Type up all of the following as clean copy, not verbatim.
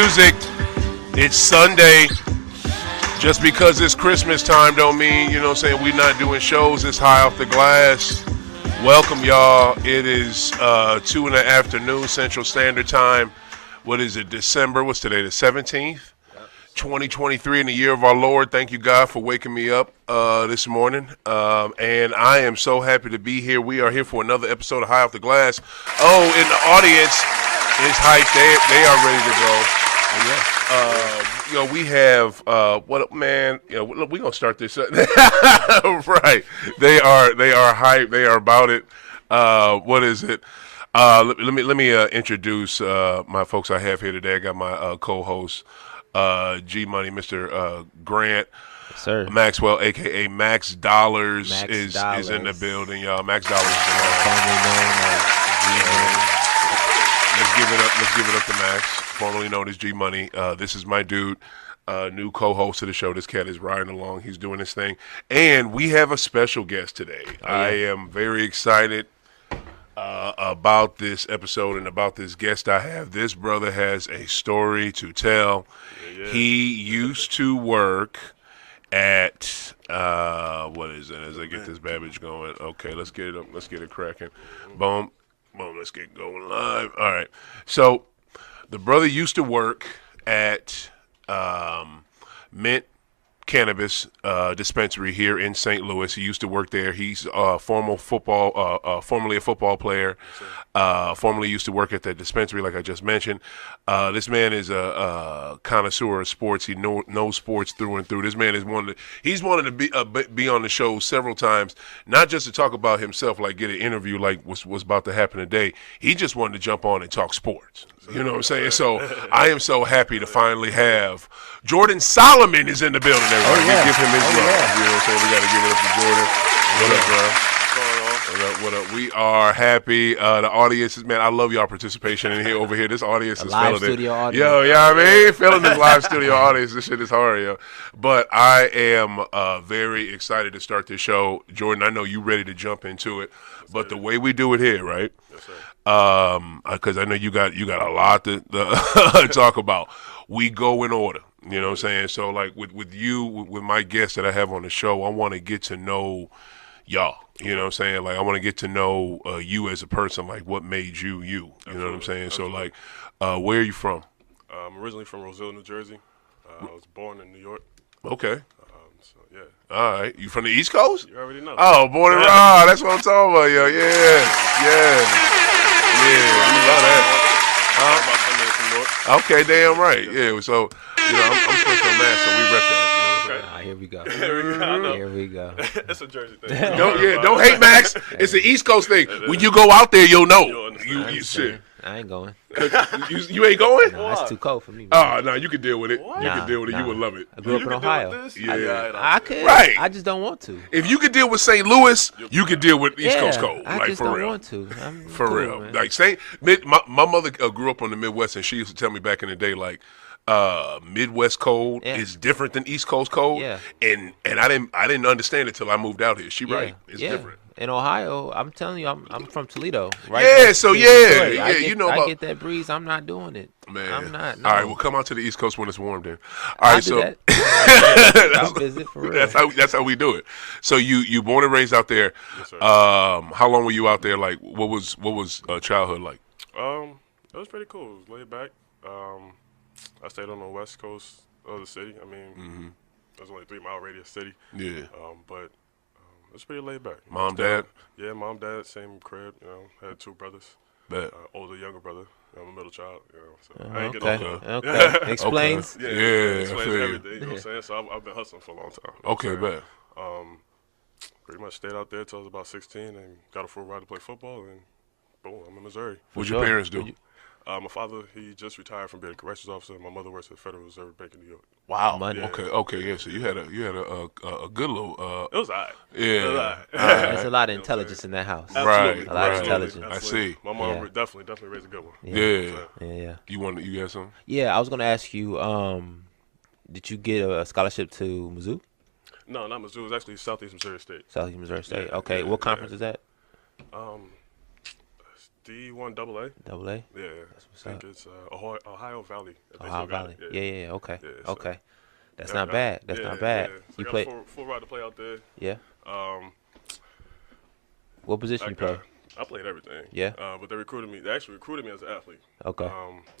music. It's Sunday. Just because it's Christmas time don't mean, you know what I'm saying, we're not doing shows. It's High Off the Glass. Welcome, y'all. It is 2 in the afternoon Central Standard Time. What is it, December? What's today, the 17th? 2023 in the year of our Lord. Thank you, God, for waking me up this morning. And I am so happy to be here. We are here for another episode of High Off the Glass. Oh, in the audience is hyped. They are ready to go. We have what, man? We're gonna start this up. Right? They are hyped. They are about it. What is it? Let me introduce my folks I have here today. I got my co-host G Money, Mr. Grant. Yes, sir. Maxwell, aka Max Dollars, is in the building, y'all. Max Dollars is formerly known as G Money. Let's give it up to Max, formerly known as G Money. This is my dude, new co-host of the show. This cat is riding along. He's doing his thing. And we have a special guest today. Oh, yeah. I am very excited about this episode and about this guest I have. This brother has a story to tell. Yeah. He used to work at, what is it, as I get this babbage going. Okay, let's get it up. Let's get it cracking. Boom. Boom, let's get going live. All right. So the brother used to work at Man Cannabis dispensary here in St. Louis. He used to work there. He's formerly a football player. Formerly used to work at that dispensary, like I just mentioned. This man is a connoisseur of sports. He knows sports through and through. This man is he's wanted to be on the show several times, not just to talk about himself, like get an interview like what's about to happen today. He just wanted to jump on and talk sports. You know what I'm saying? So I am so happy to finally have Jordan Soloman is in the building. Everybody, give him his love. Yeah. You know what I'm saying? We got to give it up to Jordan. What up, bro? What up? We are happy. The audience is, man, I love y'all participation in here over here. This audience is live feeling studio it. audience. Yo, yeah, I mean, feeling this live studio audience. This shit is hard, yo. But I am very excited to start this show. Jordan, I know you ready to jump into it. But the way we do it here, right? Yes, sir. Because I know you got a lot to talk about. We go in order. You know what I'm saying? So like with my guests that I have on the show, I want to get to know y'all. You know what I'm saying? Like I want to get to know you as a person. Like what made you you? You know what I'm saying? Absolutely. So like, where are you from? I'm originally from Roseville, New Jersey. I was born in New York. Okay. So yeah. All right. You from the East Coast? You already know. Oh, born and raw. That's what I'm talking about, yo. Yeah. We love that. About 10 minutes from North. Okay, damn right. Yeah. So I'm supposed to Mass, so we rep that. Okay. Here we go. Here we go. It's a Jersey thing. Don't hate Max. It's an East Coast thing. When you go out there, you'll know. You shit. I ain't going. You ain't going? No, that's too cold for me. Oh, no, you can deal with it. What? You can deal with it. Nah. You would love it. I grew up in Ohio. Yeah. I could. Right. I just don't want to. If you could deal with St. Louis, you could deal with East Coast cold. I Like just for don't real. want to. I'm For cool, real. man. Like my mother grew up on the Midwest, and she used to tell me back in the day, like, Midwest cold is different than East Coast cold. Yeah. And I didn't understand it till I moved out here. She right. It's different. In Ohio, I'm telling you, I'm from Toledo. Right? Yeah, so Detroit. yeah, I get, you know I about, get that breeze. I'm not doing it. man. I'm not. No. All right, well, come out to the East Coast when it's warm then. All right, I'll so do that. I'll visit for real. that's how we do it. So you born and raised out there. Yes, sir. How long were you out there? Like, what was childhood like? It was pretty cool. It was laid back. I stayed on the west coast of the city. I mean, it was only a 3-mile radius city. Yeah. But it was pretty laid back. Mom, dad? Yeah, mom, dad, same crib. Had 2 brothers. Bet. Older, younger brother. I'm a middle child. So I ain't Okay. getting Okay. Explains. Yeah, I explains feel you. everything. You know what I'm saying? So I've been hustling for a long time. Okay, bet. Pretty much stayed out there till I was about 16 and got a full ride to play football, and boom, I'm in Missouri. What'd your parents do? My father, he just retired from being a corrections officer. My mother works at the Federal Reserve Bank in New York. Wow. Money. Okay, yeah. So you had a good little It was all right. yeah. It was all right. There's a lot of intelligence in that house. Absolutely. Right, A lot of right. intelligence. I see. My mom Yeah. definitely raised a good one. Yeah. Yeah. You got something? Yeah, I was gonna ask you. Did you get a scholarship to Mizzou? No, not Mizzou. It was actually Southeast Missouri State. Southeast Missouri State. Yeah, Okay, yeah, what conference is that? D1 AA. Double A. Yeah, That's what's I think up. it's Ohio Valley. If they Ohio still got Valley. it. Yeah. Okay. Yeah, so, Okay. That's yeah, not bad. That's not bad. Yeah. So You I got play. a full ride to play out there. Yeah. Um, What position you play? I played everything. Yeah. But they actually recruited me as an athlete. Okay.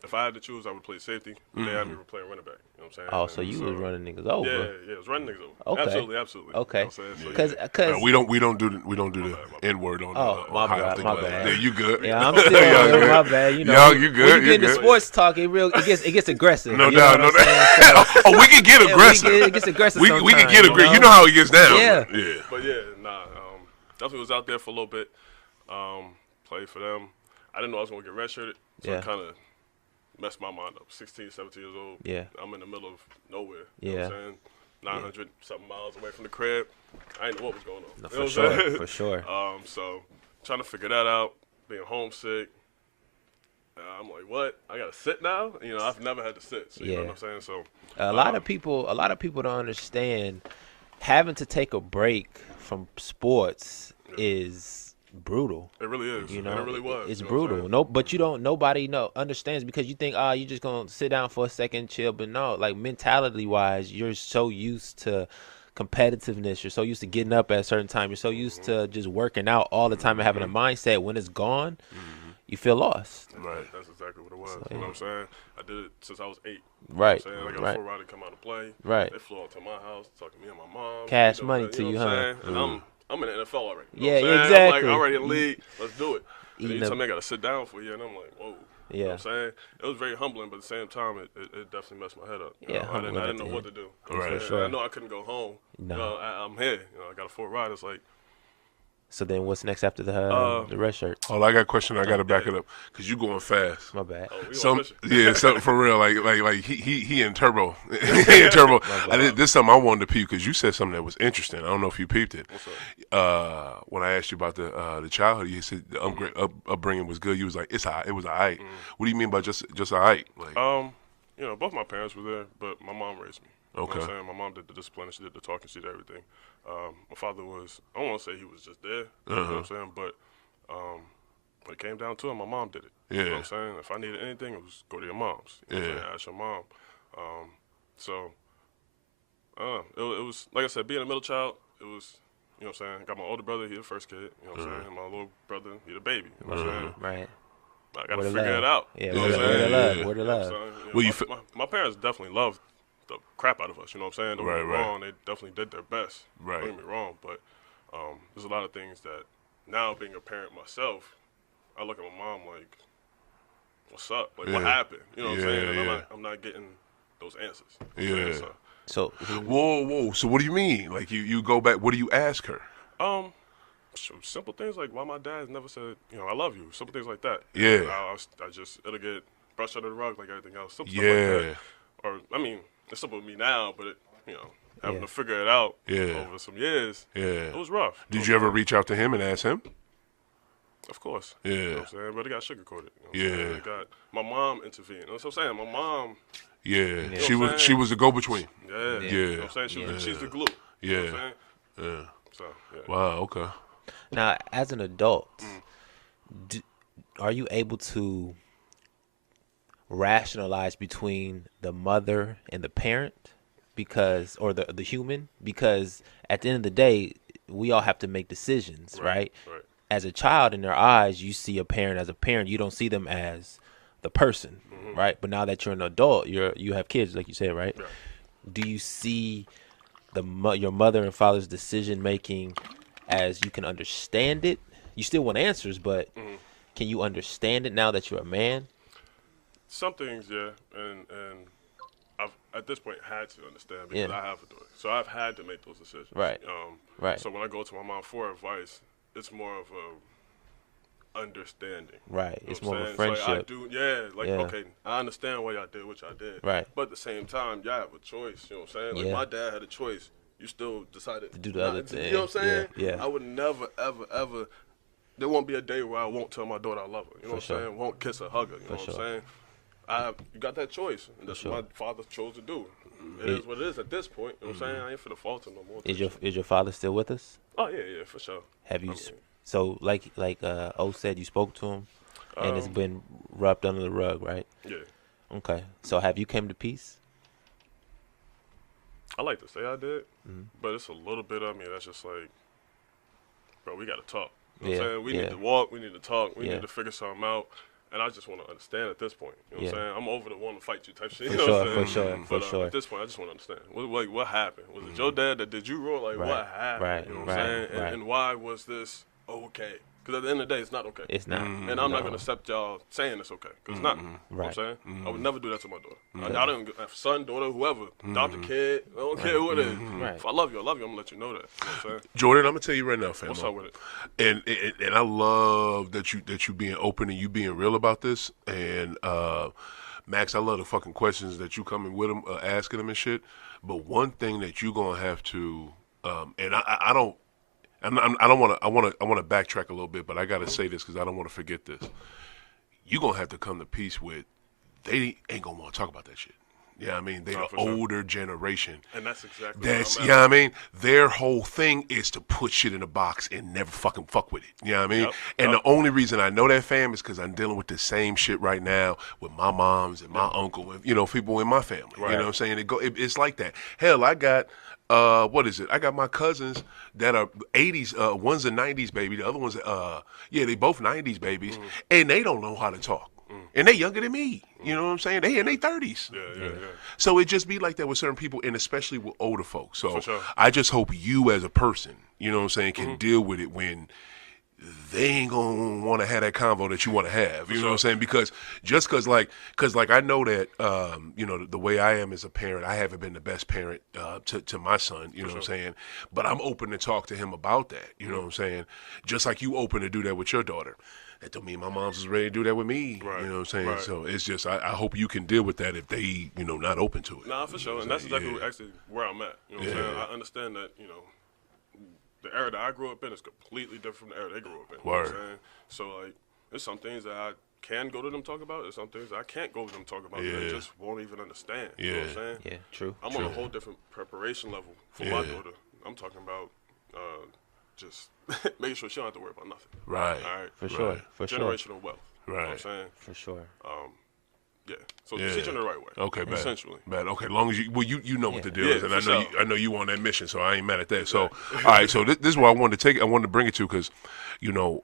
If I had to choose, I would play safety. They had me playing running back. You know what I'm saying? Oh, so you was running niggas over. Yeah, it was running niggas over. Okay. Absolutely. Okay. You know what I'm saying? Cause, yeah. cause we don't do the N word on my Ohio bad, thing. my bad. Yeah, you good. yeah, I'm still my bad. You know, you good. when you You get into good. sports talk, it gets aggressive. No you doubt, know no what I'm saying? doubt. Oh, we can get Yeah, aggressive. it gets aggressive. We can sometimes, get aggressive. You know how it gets down. Yeah. But yeah, definitely was out there for a little bit. Played for them. I didn't know I was going to get redshirted, so it kind of messed my mind up. 16, 17 years old. Yeah. I'm in the middle of nowhere. Yeah. You know what I'm saying? 900 something miles away from the crib. I didn't know what was going on. No, You know for what I'm sure, saying? for sure. So trying to figure that out, being homesick. I'm like, what? I got to sit now? You know, I've never had to sit. So you know what I'm saying? So a lot of people don't understand having to take a break from sports is brutal. it really is. You know, and it really was. it's you know what I'm brutal. saying? No, but nobody understands because you think, you just gonna sit down for a second, chill. But no, like mentality wise, you're so used to competitiveness. You're so used to getting up at a certain time. You're so used to just working out all the time and having a mindset. When it's gone, you feel lost. Right. That's exactly what it was. So, You know what I'm saying? I did it since I was 8. Right. You know what I'm saying? I got a full ride to come out and play. Right. They flew out to my house, talking to me and my mom. Cash money to you you, know what huh? I'm saying? And I'm in the NFL already. You know Yeah, what I'm saying? exactly. I'm like, already in the league. Let's do it. And then you tell me I got to sit down for a year, and I'm like, whoa. Yeah. You know what I'm saying? It was very humbling, but at the same time, it definitely messed my head up. You know? I didn't know what to do. You know what I'm For saying? sure. I know I couldn't go home. No. You know, I'm here. You know, I got a full ride. It's like, So then, what's next after the red shirt? Oh, I got a question. I got to back it up because you going fast. My bad. Something for real. Like he in turbo. He in turbo. This is something I wanted to peep because you said something that was interesting. I don't know if you peeped it. what's up? When I asked you about the childhood, you said the upbringing was good. You was like, it was alright. What do you mean by just alright? Like, you know, both my parents were there, but my mom raised me. You know what I'm Okay. saying? My mom did the discipline, she did the talking, she did everything. My father was, I don't want to say he was just there, you know what I'm saying? But when it came down to it, my mom did it. You know what I'm saying? If I needed anything, it was go to your mom's. You know what I'm saying? Ask your mom. It was, like I said, being a middle child, it was, you know what I'm saying? Got my older brother, he the first kid, you know what I'm saying? And my little brother, he the baby, you know what I'm saying? Right. I got to figure it out. Yeah, you know what I'm where saying? the love, You where the know what I'm love. saying? You know, my parents definitely loved the crap out of us, you know what I'm saying? Don't get me Right. wrong, they definitely did their best. Right. Don't get me wrong, but there's a lot of things that now being a parent myself, I look at my mom like, what's up? Like, what happened? You know what I'm saying? And I'm not getting those answers. You know what I'm saying? So whoa. So what do you mean? Like you go back? What do you ask her? Simple things like why my dad never said, you know, I love you. Simple things like that. Yeah. It'll get brushed under the rug like everything else. Simple Yeah. stuff like that. Or, I mean, it's simple with me now, but, having to figure it out over some years, it was rough. Did you ever reach out to him and ask him? Of course. Yeah. You know what I'm saying? But it got sugar-coated. You know what I'm saying? My mom intervened. That's what I'm saying. My mom. Yeah. You know what I'm saying? She was the go-between. Yeah. Yeah. You know what I'm saying? She's the glue. You know what I'm saying? Yeah. So, yeah. Wow. Okay. now, as an adult, are you able to rationalize between the mother and the parent, or the human? Because at the end of the day, we all have to make decisions, right? Right. As a child, in their eyes, you see a parent as a parent. You don't see them as the person, right? But now that you're an adult, you have kids, like you said, right? Yeah. Do you see your mother and father's decision making as you can understand it? You still want answers, but can you understand it now that you're a man? Some things, yeah, and I've at this point had to understand because I have a daughter, so I've had to make those decisions. Right. Right. So when I go to my mom for advice, it's more of a understanding. Right. You know It's what more I'm of a saying? friendship. So okay, I understand why y'all did what y'all did. Right. But at the same time, y'all have a choice. You know what I'm saying? Like my dad had a choice. You still decided to do the other thing. You know what I'm saying? Yeah. I would never, ever, ever. There won't be a day where I won't tell my daughter I love her. You know what I'm saying? Won't kiss her, hug her. You know what I'm saying? You got that choice, and that's what my father chose to do. It is what it is at this point. You know what I'm saying? I ain't for the fault no more. Is your father still with us? Oh yeah, for sure. Have you? So like O said, you spoke to him. And it's been rubbed under the rug, right? Yeah. Okay. So have you came to peace? I like to say I did, but it's a little bit of me that's just like, bro, we got to talk. You know what I'm saying? We need to walk. We need to talk. We need to figure something out. And I just want to understand at this point. You know what I'm saying? I'm over the one to fight you type shit. You know what I'm saying? For sure. At this point, I just want to understand. What happened? Was it your dad that did you wrong? Like, what happened? You know what I'm saying? And why was this okay? Because at the end of the day, it's not okay. It's not. And I'm not going to accept y'all saying it's okay. Because it's not. You know what I'm saying? I would never do that to my daughter. I don't have son, daughter, whoever. Adopt a kid. I don't care who it is. If I love you, I love you. I'm going to let you know that. You know what I'm saying? Jordan, I'm going to tell you right now, fam. What's up with it? And I love that you being open and you being real about this. And Max, I love the fucking questions that you coming with them, asking them and shit. But one thing that you gonna have to, and I don't want to. I want to backtrack a little bit, but I got to say this because I don't want to forget this. You gonna have to come to peace with. They ain't gonna want to talk about that shit. Yeah, I mean, they the older generation. And that's exactly what I mean? Their whole thing is to put shit in a box and never fucking fuck with it. You know what I mean? And the only reason I know that, fam, is because I'm dealing with the same shit right now with my moms and my uncle and, people in my family. You know what I'm saying? It's like that. Hell, I got... what is it? I got my cousins that are 80s, one's a 90s baby, the other one's, they both 90s babies, and they don't know how to talk. And they younger than me. You know what I'm saying? They in their 30s. Yeah. So it just be like that with certain people, and especially with older folks. So I just hope you as a person, you know what I'm saying, can deal with it when they ain't gonna want to have that convo that you want to have. You know what I'm saying? Because I know that the way I am as a parent, I haven't been the best parent to my son. You know what I'm saying? But I'm open to talk to him about that. You know what I'm saying? Just like you open to do that with your daughter. That don't mean my mom's is ready to do that with me. Right. You know what I'm saying? Right. So it's just I hope you can deal with that if they not open to it. Nah, for sure. And that's exactly where I'm at. You know what I'm saying? I understand that the era that I grew up in is completely different from the era they grew up in. You know what I'm saying? So, like, there's some things that I can go to them talk about. There's some things that I can't go to them talk about. They just won't even understand. You know what I'm saying? Yeah, true. I'm on a whole different preparation level for my daughter. I'm talking about just making sure she don't have to worry about nothing. Right. All right. For sure. Generational wealth. Right. You know what I'm saying? For sure. Yeah. So teaching her the right way. Okay, bad. Essentially. Bad. Okay, as long as you know what the deal is, and I know you on that mission, so I ain't mad at that. Exactly. So, all right, so this is what I wanted to bring it to, because,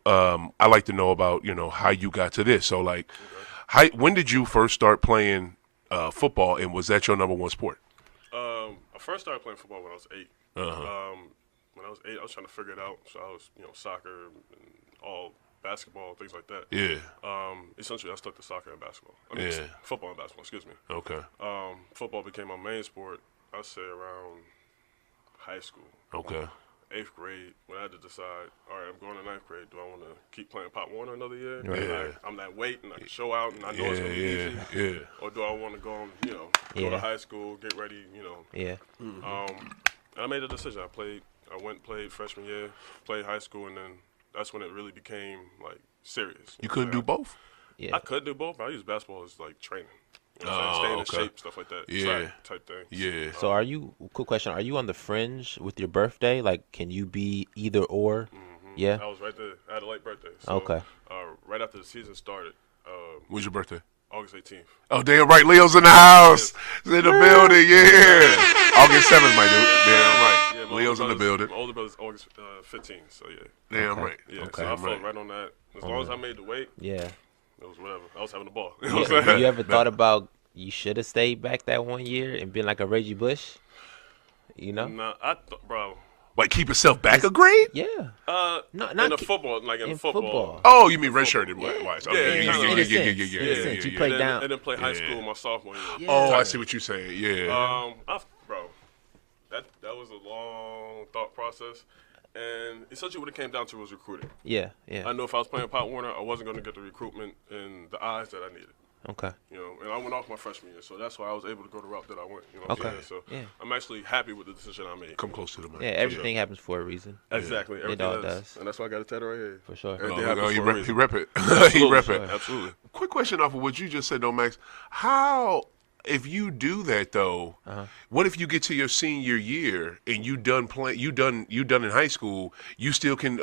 I like to know about, how you got to this. So, like, when did you first start playing football, and was that your number one sport? I first started playing football when I was 8. When I was 8, I was trying to figure it out. So I was, soccer and all basketball, things like that. Yeah. Essentially, I stuck to soccer and basketball. Football and basketball, excuse me. Okay. Football became my main sport, I'd say, around high school. Okay. 8th grade, when I had to decide, all right, I'm going to 9th grade. Do I want to keep playing Pop Warner another year? Yeah. I'm that weight and I can show out and I know it's going to be easy. Yeah. Or do I want to go and, go to high school, get ready, Yeah. And I made a decision. I went and played freshman year, played high school, and then that's when it really became, like, serious. You couldn't do both? Yeah. I could do both, but I use basketball as, like, training. You know what I'm saying? Staying in shape, stuff like that. Track type thing. Yeah. So quick question, are you on the fringe with your birthday? Like, can you be either or? Yeah? I was right there. I had a late birthday. So, right after the season started. When's your birthday? August 18th. Oh, damn right. Leo's in the house. He's in the building. Yeah. August 7th, my dude. Damn right. Yeah, Leo's in the building. My older brother's August 15th, so yeah. Damn right. Yeah, so I fought right on that. As long as I made the weight, yeah, it was whatever. I was having the ball. You know what I'm saying? You ever thought about you should have stayed back that one year and been like a Reggie Bush? Nah, bro. Like, keep yourself back a grade? Yeah. No, not in football, like in football. Oh, you mean redshirted wise? Okay. Yeah. You played down. And then play high school my sophomore year. Oh, I see what you're saying. Yeah. Bro, that was a long thought process. And essentially what it came down to was recruiting. Yeah. I knew if I was playing Pop Warner, I wasn't going to get the recruitment and the eyes that I needed. Okay. And I went off my freshman year, so that's why I was able to go the route that I went. You know what I'm saying? So I'm actually happy with the decision I made. Come close to the mic. Yeah, everything happens for a reason. Exactly. It all does. And that's why I got a tattoo right here. For sure. He rep it. He rep it. Absolutely. Quick question off of what you just said, though, Max. How, if you do that, though, what if you get to your senior year and you done in high school, you still can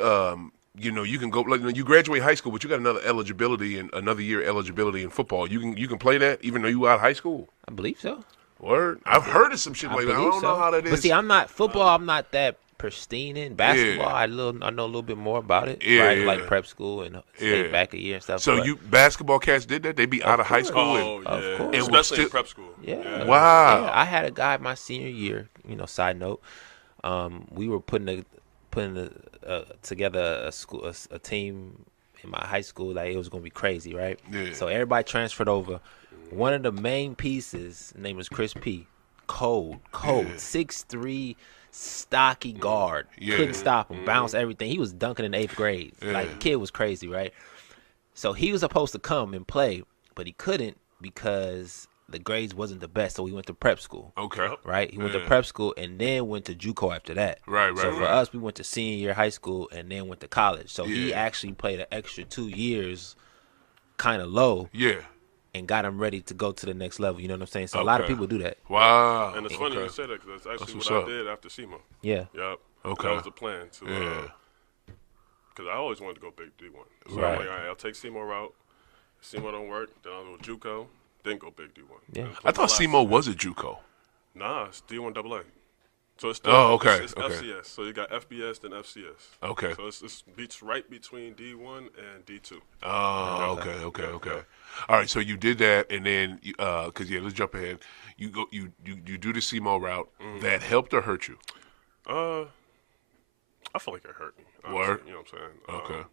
you can go like you graduate high school, but you got another year eligibility in football. You can play that even though you out of high school. I believe so. Word. I've heard of some shit like that. I don't know how that is. But see, I'm not football. I'm not that pristine in basketball. I know a little bit more about it. Yeah, right? yeah. Like prep school and stay back a year and stuff. So you basketball cats did that? They be out of high school. Oh, yeah. Of course. Especially in prep school. Yeah. Wow. Yeah, I had a guy my senior year. Side note, we were putting together a team in my high school. Like it was gonna be crazy, right? Yeah. So everybody transferred over. One of the main pieces, his name was Chris P. Cold, 6'3", stocky guard. Yeah. Couldn't stop him. Bounce everything. He was dunking in the 8th grade. Yeah. Like the kid was crazy, right? So he was supposed to come and play, but he couldn't because the grades wasn't the best. So he went to prep school. Okay. Right? He went to prep school and then went to JUCO after that. Right. So for us, we went to senior year high school and then went to college. So he actually played an extra 2 years kind of low. Yeah. And got him ready to go to the next level. You know what I'm saying? So a lot of people do that. Wow. And it's funny you said that because that's actually what I did after SEMO. Yeah. Yep. Okay. That was the plan. Because I always wanted to go big D1. So Right. I'm like, all right, I'll take SEMO route. SEMO don't work. Then I'll go JUCO. Then go big D1. Yeah. I thought SEMO was a JUCO. Nah, it's D1 AA. So it's still, okay. It's FCS. So you got FBS then FCS. Okay. So it's right between D1 and D2. Oh, okay. All right, so you did that, and then because let's jump ahead. You do the SEMO route. That helped or hurt you? I feel like it hurt me. Honestly, Word. You know what I'm saying? Okay.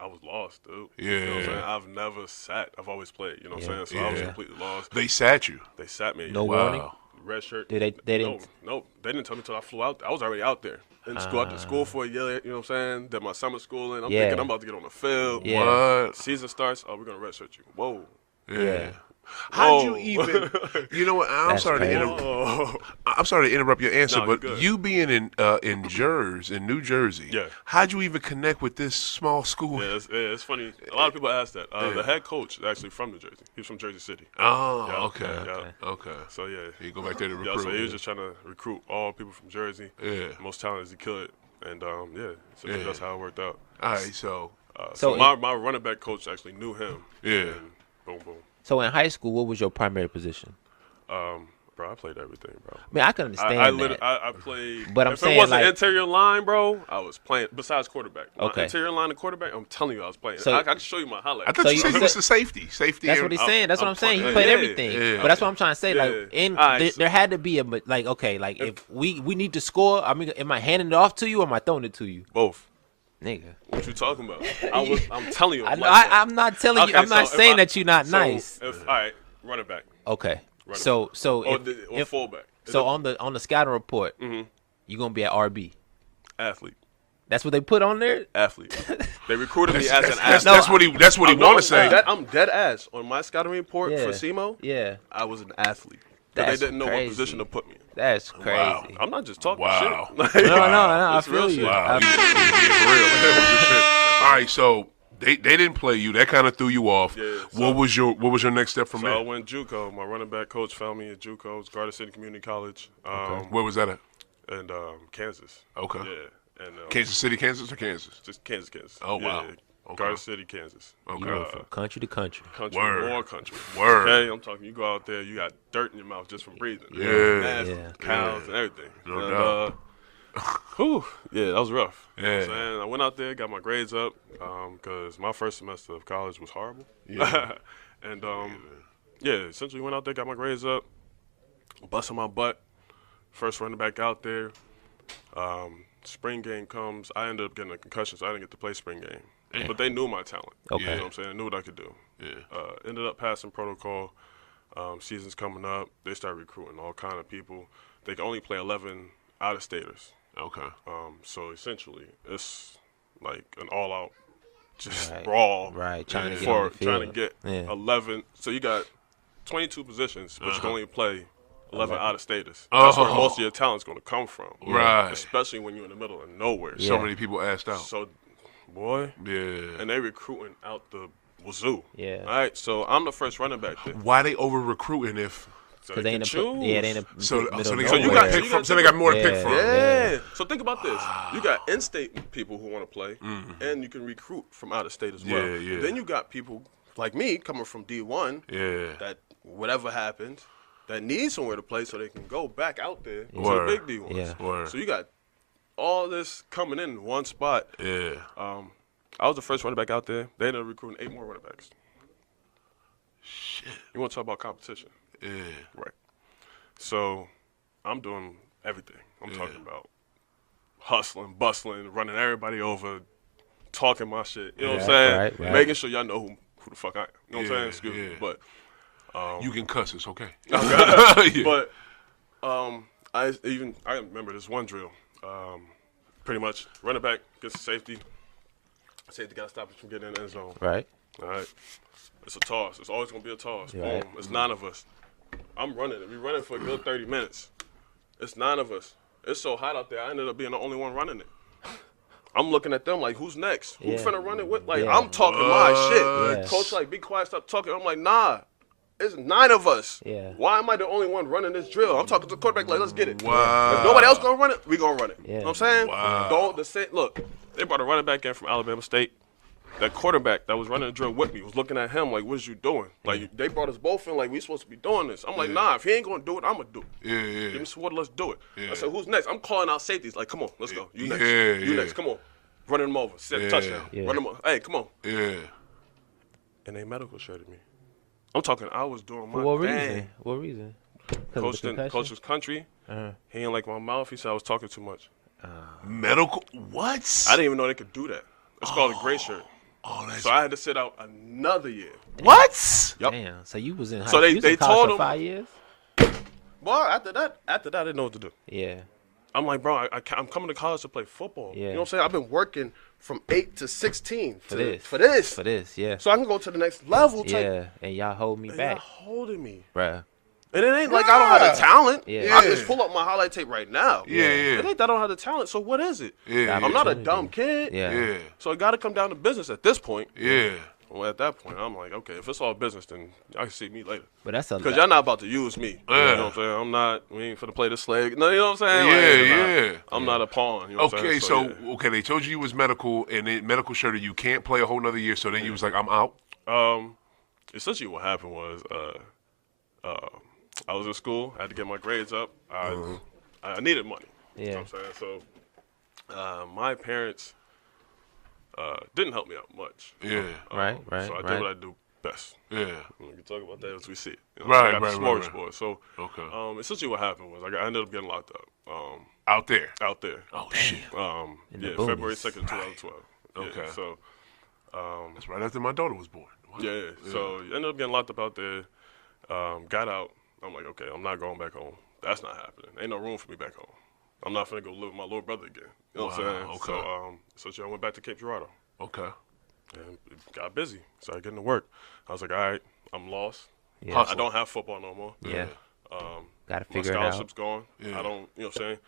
I was lost, dude. Yeah. You know what I'm saying? I've never sat. I've always played. You know what I'm saying? So I was completely lost. They sat you. They sat me. No warning. Red shirt. They didn't. No, they didn't tell me until I flew out. I was already out there in school. After school for a year. You know what I'm saying? Did my summer schooling. I'm thinking I'm about to get on the field. Yeah. What? Season starts. Oh, we're gonna red shirt you. Whoa. Yeah. How'd you even? You know what? I'm sorry crazy. to interrupt your answer, No, but you're good. you being in New Jersey, how'd you even connect with this small school? Yeah, it's funny. A lot of people ask that. The head coach is actually from New Jersey. He's from Jersey City. Oh, Yeah. okay. So yeah, You go back there to recruit. Yeah, so he was just trying to recruit all people from Jersey. Yeah. Most talented as he could, and that's how it worked out. All right, so So my running back coach actually knew him. Yeah. And boom, boom. So in high school, what was your primary position? Bro, I played everything, bro. I mean, I can understand that. I played. But I'm if saying, it wasn't like- interior line, bro, I was playing. Besides quarterback, my Okay. interior line and quarterback, I'm telling you, I was playing. So- I can show you my highlights. I thought So you you said said- it was the safety. That's what he's saying. That's what I'm saying. He played everything. Yeah. But that's what I'm trying to say. Like, Alright, there had to be a like. Okay, like if we need to score, I mean, am I handing it off to you or am I throwing it to you, Both. nigga? What you talking about? I'm telling you. I'm not telling you. Okay, I'm not so if saying I- that you're not so nice. All right, running back. Okay. Running So Or if fullback. so on the scouting report, Mhm. you're gonna be at RB. Athlete. That's what they put on there. Athlete. They recruited me as an That's athlete. that's what he want to say. I'm dead ass. On my scouting report Yeah. for SEMO, Yeah. I was an athlete. But That's they didn't know crazy. what position to put me in. That's crazy. Wow. I'm not just talking Wow. shit. Like, No, I it's feel real you. shit. Wow. All right, so they didn't play you. That kind of threw you off. Yeah, What was your next step from So I there? went JUCO. My running back coach found me at JUCO. It's Garden City Community College. Where was that at? And Kansas. Okay. Yeah. And Kansas City, Kansas, or Kansas? just Kansas. Oh, wow. Yeah. Okay. Garden City, Kansas. Okay. Beautiful. Country to country. Country, Word. more country. Word. Okay, I'm talking. You go out there, you got dirt in your mouth just from breathing. Yeah. Nasty, Yeah. cows and everything. No and, doubt. Whew, yeah, that was rough. You know what I'm Yeah. saying? I went out there, got my grades up, because my first semester of college was horrible. Yeah. And essentially went out there, got my grades up, busting my butt. First running back out there. Spring game comes. I ended up getting a concussion, so I didn't get to play spring game. Damn. But they knew my talent. Okay. You know what I'm saying? They knew what I could do. Yeah. Ended up passing protocol. Season's coming up. They started recruiting all kind of people. They can only play 11 out-of-staters. Okay. So essentially, it's like an all-out, just Right. brawl. Right. Trying to get For on the trying to field. get Yeah. 11. So you got 22 positions, but you can only play 11 out-of-staters. Oh. That's where most of your talent's going to come from. Right. Especially when you're in the middle of nowhere. So Yeah. many people asked out. So, boy, Yeah. and they recruiting out the wazoo. Yeah. All right, so I'm the first running back there. Why they over recruiting if So they ain't can choose. Yeah, they ain't a So middle they nowhere. got pick from. So they got more to pick from. Yeah. So think about this. You got in-state people who want to play, and you can recruit from out of state as well. Yeah. Then you got people like me coming from D1 that whatever happened, that need somewhere to play so they can go back out there to the big D1s. Yeah. So you got all this coming in one spot. Yeah. I was the first running back out there. They ended up recruiting 8 more running backs. Shit. You want to talk about competition? Yeah. Right. So I'm doing everything. I'm talking about hustling, bustling, running everybody over, talking my shit. You know what I'm saying? Right. Making sure y'all know who the fuck I am. You know what I'm saying? Excuse me. But you can cuss. It's okay. But I remember this one drill. Pretty much running back gets the safety. Safety got to stop it from getting in the end zone. Right. All right. It's a toss. It's always going to be a toss. Right. Boom. It's 9 of us. I'm running it. We running for a good 30 minutes. It's 9 of us. It's so hot out there, I ended up being the only one running it. I'm looking at them like, who's next? Who finna run it with? Like, I'm talking my shit. Yeah. Coach like, be quiet, stop talking. I'm like, nah. It's 9 of us. Yeah. Why am I the only one running this drill? I'm talking to the quarterback like, let's get it. Wow. If nobody else gonna run it, we gonna run it. Yeah. You know what I'm saying? Wow. Look, they brought a running back in from Alabama State. That quarterback that was running the drill with me was looking at him like, what you doing? Like, they brought us both in like, we supposed to be doing this. I'm like, nah, if he ain't gonna do it, I'm gonna do it. Yeah. Give me some water, let's do it. Yeah. I said, who's next? I'm calling out safeties. Like, come on, let's go. You next. Yeah. Next. Come on. Running them over. Touchdown. Yeah. Run them over. Hey, come on. Yeah. And they medical shirted me. I'm talking, I was doing my What thing. reason? What reason? Coach was country. He didn't like my mouth. He said I was talking too much. Medical. What? I didn't even know they could do that. It's called a gray shirt. Oh, that's. So I had to sit out another year. What? Yep. Damn. So you was in high So they- you was they in college told for him- 5 years? Well, after that, I didn't know what to do. Yeah. I'm like, bro, I'm coming to college to play football. Yeah. You know what I'm saying? I've been working from 8 to 16 For this. For this. For this, yeah. So I can go to the next level. Yeah. And y'all hold me And back, y'all holding me. bruh. And it ain't like I don't have the talent. Yeah. I can just pull up my highlight tape right now. Yeah. It ain't that I don't have the talent. So what is it? Yeah. I'm not a Opportunity. dumb kid. Yeah. Yeah. So it got to come down to business at this point. Yeah. Well, at that point, I'm like, okay, if it's all business, then I can see me later. But that's a Because y'all not about to use me. You know what I'm saying? I'm not, we ain't finna play this slag. No, you know what I'm saying? Like, I'm not a pawn. You know what I'm Okay, saying? so they told you was medical, and it medical shirted you can't play a whole nother year. So then you was like, I'm out. Essentially what happened was, I was in school. I had to get my grades up. I needed money. You know what I'm saying? So my parents didn't help me out much. Yeah. Right. So I did what I do best. Yeah. We can talk about that as we see it. You know, Right, I got the right. smorgasbord. So Okay. essentially what happened was I ended up getting locked up Out there. out there. Oh shit. the February boonies. 2nd, 2012. Okay. Yeah, so That's right after my daughter was born. Wow. yeah. So I ended up getting locked up out there. Got out. I'm like, okay, I'm not going back home. That's not happening. Ain't no room for me back home. I'm not finna go live with my little brother again. You know what I'm saying? Okay. So I went back to Cape Girardeau Okay. and it got busy. Started getting to work. I was like, all right, I'm lost. Yeah. I don't have football no more. Yeah. Gotta My figure it out. scholarship's gone. Yeah. I don't, you know what I'm saying?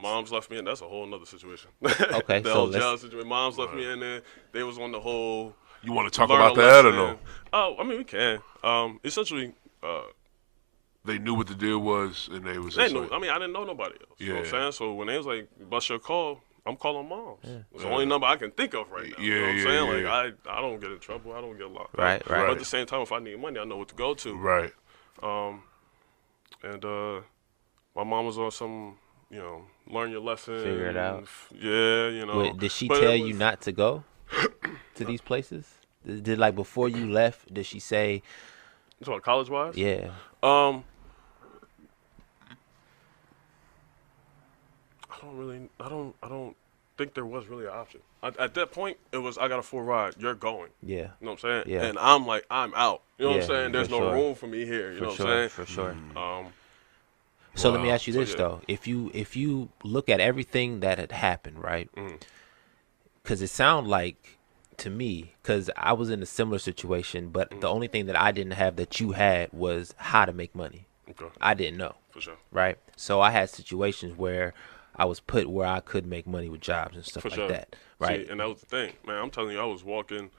Mom's left me in. That's a whole nother situation. Okay, the so whole let's- jail situation. Mom's left me in there. They was on the whole. You want to talk learn about a that or lesson. no? Oh, I mean, we can. Essentially, They knew what the deal was, and they was. they just knew. like- I mean, I didn't know nobody else. You know what I'm Yeah. saying? So when they was like, bust your call, I'm calling moms. It's the only number I can think of right now. You know what I'm Yeah, saying? yeah. Like, I don't get in trouble. I don't get locked up. Right. But at the same time, if I need money, I know what to go to. Right. And my mom was on some, you know, learn your lesson. Figure it out. Yeah, you know. Wait, did she But tell it you was- not to go to these places? Did like before you left, did she say, You talking college wise? yeah, I don't think there was really an option. At that point, it was, I got a full ride. You're going. yeah, You know what I'm saying? Yeah. And I'm like, I'm out. You know what Yeah, I'm saying? There's for no sure. room for me here. You know for what I'm sure, saying? for sure. Um, So let me Wow. ask you So, this yeah. though: if you look at everything that had happened, right? Because it sounded like to me, because I was in a similar situation, but the only thing that I didn't have that you had was how to make money. okay, I didn't know, for sure. right? So I had situations where I was put where I could make money with jobs and stuff For like sure. that, right? See, and that was the thing, man. I'm telling you, I was walking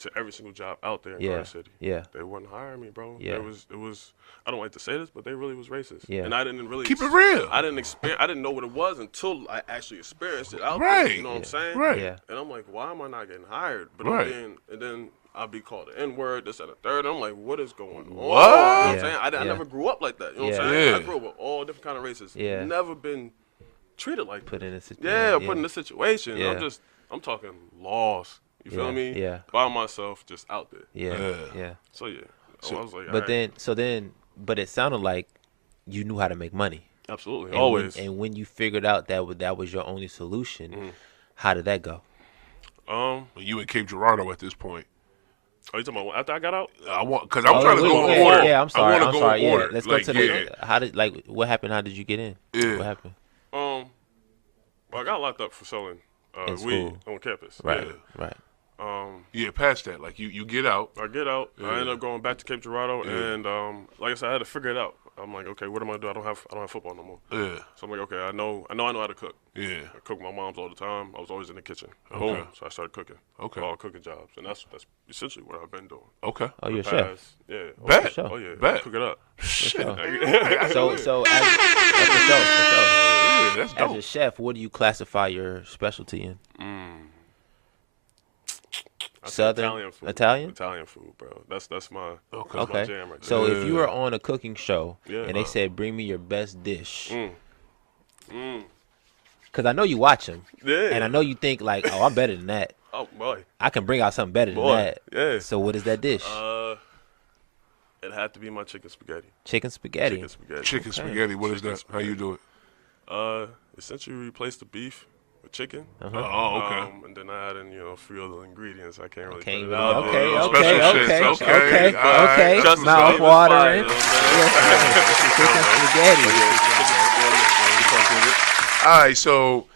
to every single job out there in Yeah. Garden City. Yeah. They wouldn't hire me, bro. Yeah. It was. I don't like to say this, but they really was racist. Yeah. And I didn't really Keep it real. I didn't know what it was until I actually experienced it out Right. there. You know what I'm saying? Right. Yeah. And I'm like, why am I not getting hired? But Right. and then I'll be called the N-word, this and the third. I'm like, what is going on? You know What? what I'm Yeah. saying? I Yeah. never grew up like that. You know what Yeah. I'm saying? Yeah. I grew up with all different kind of races. Yeah. Never been treated like Put that. in a situation. Yeah, put in this situation. Yeah. I'm talking lost. You feel Yeah. me? Yeah. By myself, just out there. Yeah. Yeah. Yeah. So yeah. So- I was like, But all right. but it sounded like you knew how to make money. Absolutely, And always. when you figured out that was your only solution, how did that go? You in Cape Girardeau at this point. Are you talking about after I got out? I want because I'm trying to go in order. Yeah, I'm sorry. I want I'm to go sorry. in order. Yeah. Let's like, go to the. What happened? How did you get in? Yeah. What happened? Well, I got locked up for selling In weed school. on campus. Right. Yeah. Right. Yeah, past that. Like you get out. I get out. I Yeah. end up going back to Cape Girardeau, Yeah. and like I said, I had to figure it out. I'm like, okay, what am I gonna do? I don't have football no more. Yeah. So I'm like, okay, I know how to cook. Yeah. I cook with my mom's all the time. I was always in the kitchen. Okay. Boom. So I started cooking. Okay. All cooking jobs, and that's essentially what I've been doing. Okay. Oh, you're a The chef. past- Yeah. Bet. sure. Oh yeah. Bet. Cook it up. Shit. So for sure. Yeah, that's As dope. a chef, what do you classify your specialty in? I say Southern Italian food. Italian? Italian food, bro. That's my Okay. that's my Okay. jam right there. So if Yeah. you were on a cooking show Yeah. and they said, "Bring me your best dish," Mm. because I know you watch them, Yeah. and I know you think like, "Oh, I'm better than that. Oh boy. I can bring out something better than Boy, that." yeah. So what is that dish? It had to be my chicken spaghetti. Chicken spaghetti. Chicken spaghetti. Chicken spaghetti. What is Chicken that? How you do it? Essentially replace the beef with chicken. Oh, okay. And then I add in, a few other ingredients. I can't really Can't put it really- out okay, there. Special okay, shits, okay, okay, okay, all right. okay. Just Mouth fire, watering. you know what I'm Chicken spaghetti. All right, so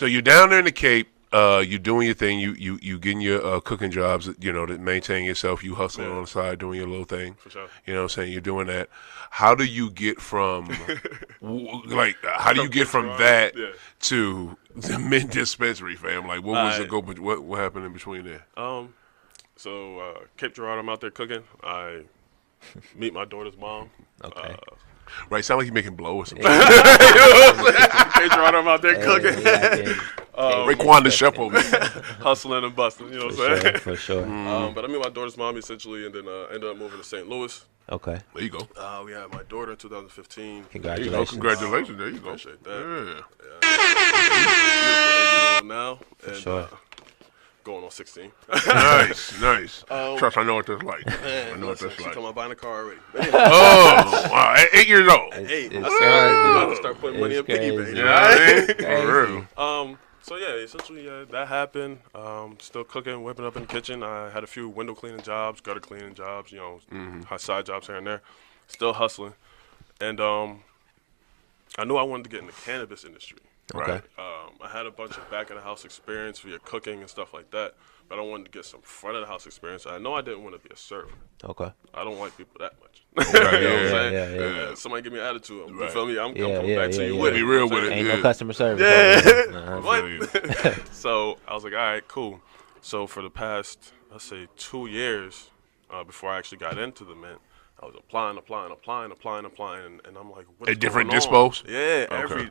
you're down there in the Cape. You're doing your thing. You getting your cooking jobs. To maintain yourself. You hustling on the side, doing your little thing. For sure. You know what I'm saying? You're doing that. How do you get from how do you get from that Yeah. to the mint dispensary, fam? Like, what was the go? What happened in between there? So Cape Girardeau, I'm out there cooking. I meet my daughter's mom. Okay. Right, sound like you're making blow or something. Cape Girardeau, I'm out there cooking. Raekwon the chef over there. Hustling and busting, you know what I'm saying? For sure. But I met my daughter's mom essentially, and then ended up moving to St. Louis. Okay. There you go. We had my daughter in 2015. Congratulations. Congratulations. There you go. Appreciate that. Yeah. Beautiful 8-year-old now, and sure. Going on 16. Nice. Trust, I know what that's like. I know what that's She's like. talking about buying a car already. Oh, wow. 8 years old. Hey, It's I said I'm about to crazy. start putting money in It's piggy crazy. bank. You know what I mean? Crazy. For real. So yeah, essentially that happened. Still cooking, whipping up in the kitchen. I had a few window cleaning jobs, gutter cleaning jobs, side jobs here and there. Still hustling, and I knew I wanted to get in the cannabis industry. Okay. I had a bunch of back of the house experience via cooking and stuff like that, but I wanted to get some front of the house experience. I know I didn't want to be a server. Okay. I don't like people that much. Right, You know what I'm yeah, saying? yeah. Somebody give me an attitude. You Right. feel me? I'm Yeah, coming yeah, back to yeah, you yeah. with Be it. real with it. Ain't Yeah. no customer service. Yeah. Uh-huh. What? So I was like, all right, cool. So for the past, let's say, 2 years before I actually got into the mint, I was applying, and I'm like, what's At different going on? dispos? Yeah, Okay.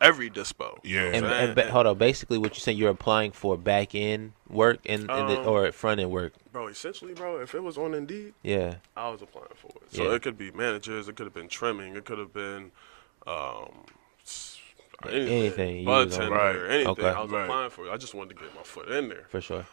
every dispo. Yeah. Hold on. Basically, what you're saying, you're applying for back end work or front end work. Bro, essentially, if it was on Indeed, Yeah. I was applying for it. So Yeah. it could be managers, it could have been trimming, it could have been Anything you bud was on. tender, Right. anything. Okay. I was Right. applying for it. I just wanted to get my foot in there. For sure.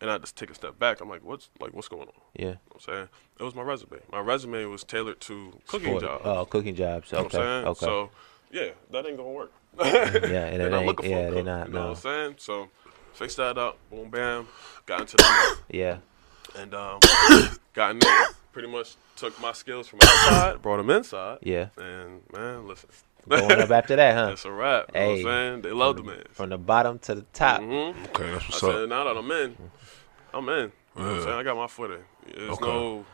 And I just take a step back. I'm like, what's going on? Yeah. You know what I'm saying? It was my resume. My resume was tailored to cooking Sport. jobs. Oh, cooking jobs. You know Okay. what I'm saying? Okay. So, yeah, that ain't gonna work. Yeah, and They're it not ain't. looking for Yeah, a they're cook, not. You know what No. I'm saying? So, fixed that up. Boom, bam. Got into the Yeah. and got in there. Pretty much took my skills from outside, brought them inside. Yeah. And man, listen, Going up after that, huh? that's a wrap. You know what I'm saying? They love the man. From the bottom to the top. Mm-hmm. Okay, that's I what's said, up. now that I'm in. You know what I'm saying? I got my foot in. There's Okay. no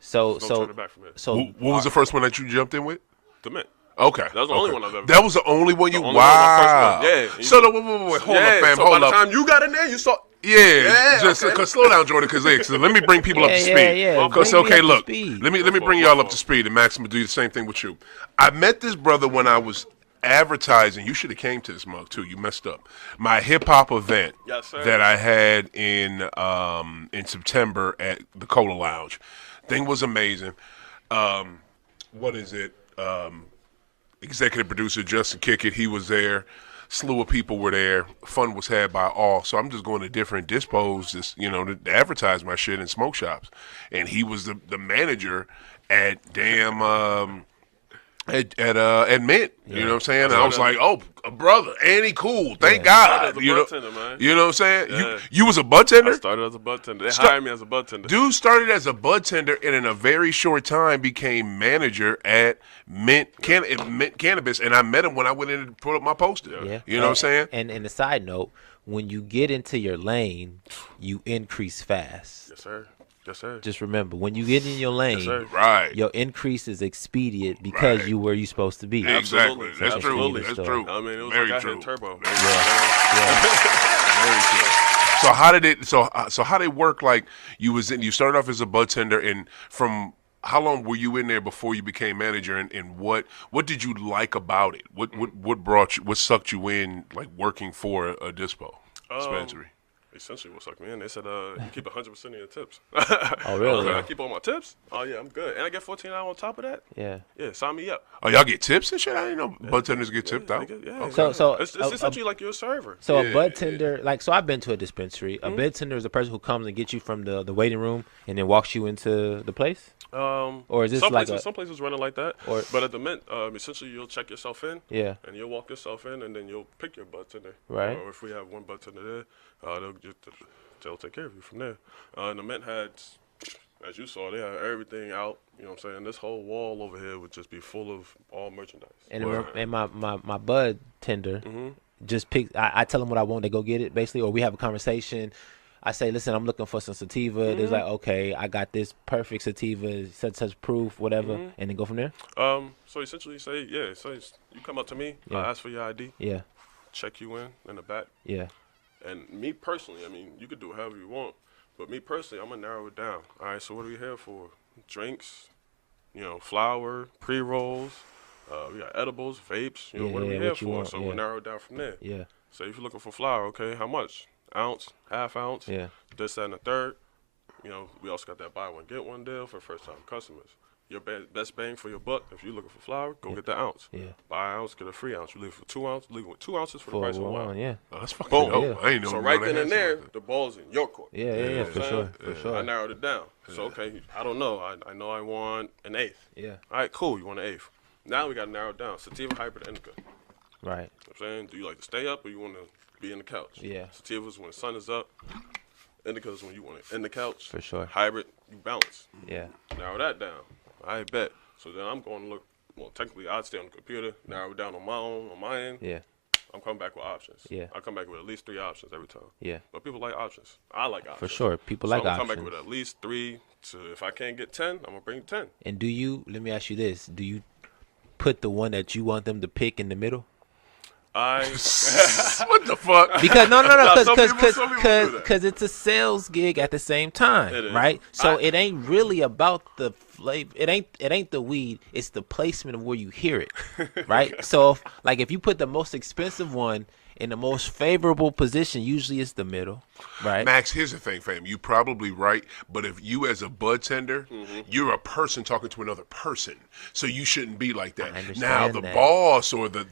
So turning back from it. so What was the first one that you jumped in with? The mint. Okay. That was the only one I've ever. That was the only one you. The only one, my first Wow. one. Yeah. So wait. Hold up, fam. So Hold by the up. time you got in there, you saw Yeah, just cause slow down, Jordan. Cause let me bring people up to speed. Yeah. Cause okay, look, let let me bring y'all up to speed, and Max will do the same thing with you. I met this brother when I was advertising. You should have came to this mug too. You messed up. My hip hop event that I had in September at the Cola Lounge. Thing was amazing. What is it? Executive producer Justin Kickett, he was there. Slew of people were there. Fun was had by all. So I'm just going to different dispos, just to advertise my shit in smoke shops. And he was the manager at at Mint. You know what I'm saying? And I was like, oh, a brother, and he cool. Thank God. You know what I'm saying? Yeah. You was a bud tender? I started as a bud tender. They hired me as a bud tender. Dude started as a bud tender and in a very short time became manager at Mint Cannabis. And I met him when I went in to put up my poster. Yeah. You know what I'm saying? And a side note, when you get into your lane, you increase fast. Yes, sir. Yes, sir. Just remember, when you get in your lane, your increase is expedient because you where you supposed to be. Exactly. That's true. That's true. I mean, it was very like true. I hit turbo. Very true. So how did it? So how did it work? Like you started off as a bud tender, and from how long were you in there before you became manager? And what did you like about it? What sucked you in, like working for a Dispo dispensary? Essentially, what sucked me in, they said you keep 100% of your tips. Oh, really? I keep all my tips. Oh, yeah, I'm good. And I get 14 hours on top of that? Yeah. Yeah, sign me up. Oh, y'all get tips and shit? I didn't know bud tenders get tipped out. Yeah. So it's essentially like you're a server. So a bud tender, so I've been to a dispensary. A bud tender is a person who comes and gets you from the waiting room and then walks you into the place? Or is this some places running like that. But at the Mint, essentially you'll check yourself in. Yeah. And you'll walk yourself in, and then you'll pick your bud tender. Right. Or if we have one bud tender there, they'll take care of you from there. And the Mint had, as you saw, they had everything out. You know what I'm saying? This whole wall over here would just be full of all merchandise. And my bud tender just pick. I tell them what I want. They go get it, basically, or we have a conversation. I say, listen, I'm looking for some sativa. It's like, okay, I got this perfect sativa, such proof, whatever, and then go from there. So essentially, so you come up to me, I ask for your ID, check you in the back, and me personally, I mean, you could do however you want, but me personally, I'm gonna narrow it down. All right, so what are we here for? Drinks, flour, pre-rolls, we got edibles, vapes. What are we here for? So we'll narrow it down from there. Yeah. So if you're looking for flour, okay, how much? Ounce, half ounce, this, that, and a third. We also got that buy one, get one deal for first-time customers. Your best bang for your buck, if you're looking for flour, go get the ounce. Yeah. Buy an ounce, get a free ounce. You leave for 2 ounces, leave with 2 ounces for the price of 1 ounce. Yeah. Oh, that's fucking dope. Yeah. I ain't know. So right then and there, the ball's in your court. Yeah, for sure. I narrowed it down. So, okay, I don't know. I know I want an eighth. Yeah. All right, cool. You want an eighth. Now we got to narrow it down. Sativa, hybrid, indica. Right. You know what I'm saying? Do you like to stay up or you want to be in the couch? Yeah. Sativa is when the sun is up. Indica is when you want it in the couch. For sure. Hybrid, you balance. Yeah. Narrow that down. I bet. So then I'm going to look. Well, technically, I'd stay on the computer, narrow it down on my end. Yeah. I'm coming back with options. Yeah. I come back with at least 3 options every time. Yeah. But people like options. I like options. For sure. People so like I'm options. come back with at least 3. So if I can't get 10, I'm going to bring 10. And let me ask you this. Do you put the one that you want them to pick in the middle? What the fuck? Because because it's a sales gig at the same time, right? So it ain't really about the flavor. It ain't the weed. It's the placement of where you hear it, right? So if you put the most expensive one in the most favorable position, usually it's the middle, right? Max, here's the thing, fam. You probably right, but if you as a bud tender, you're a person talking to another person, so you shouldn't be like that. Now the boss or the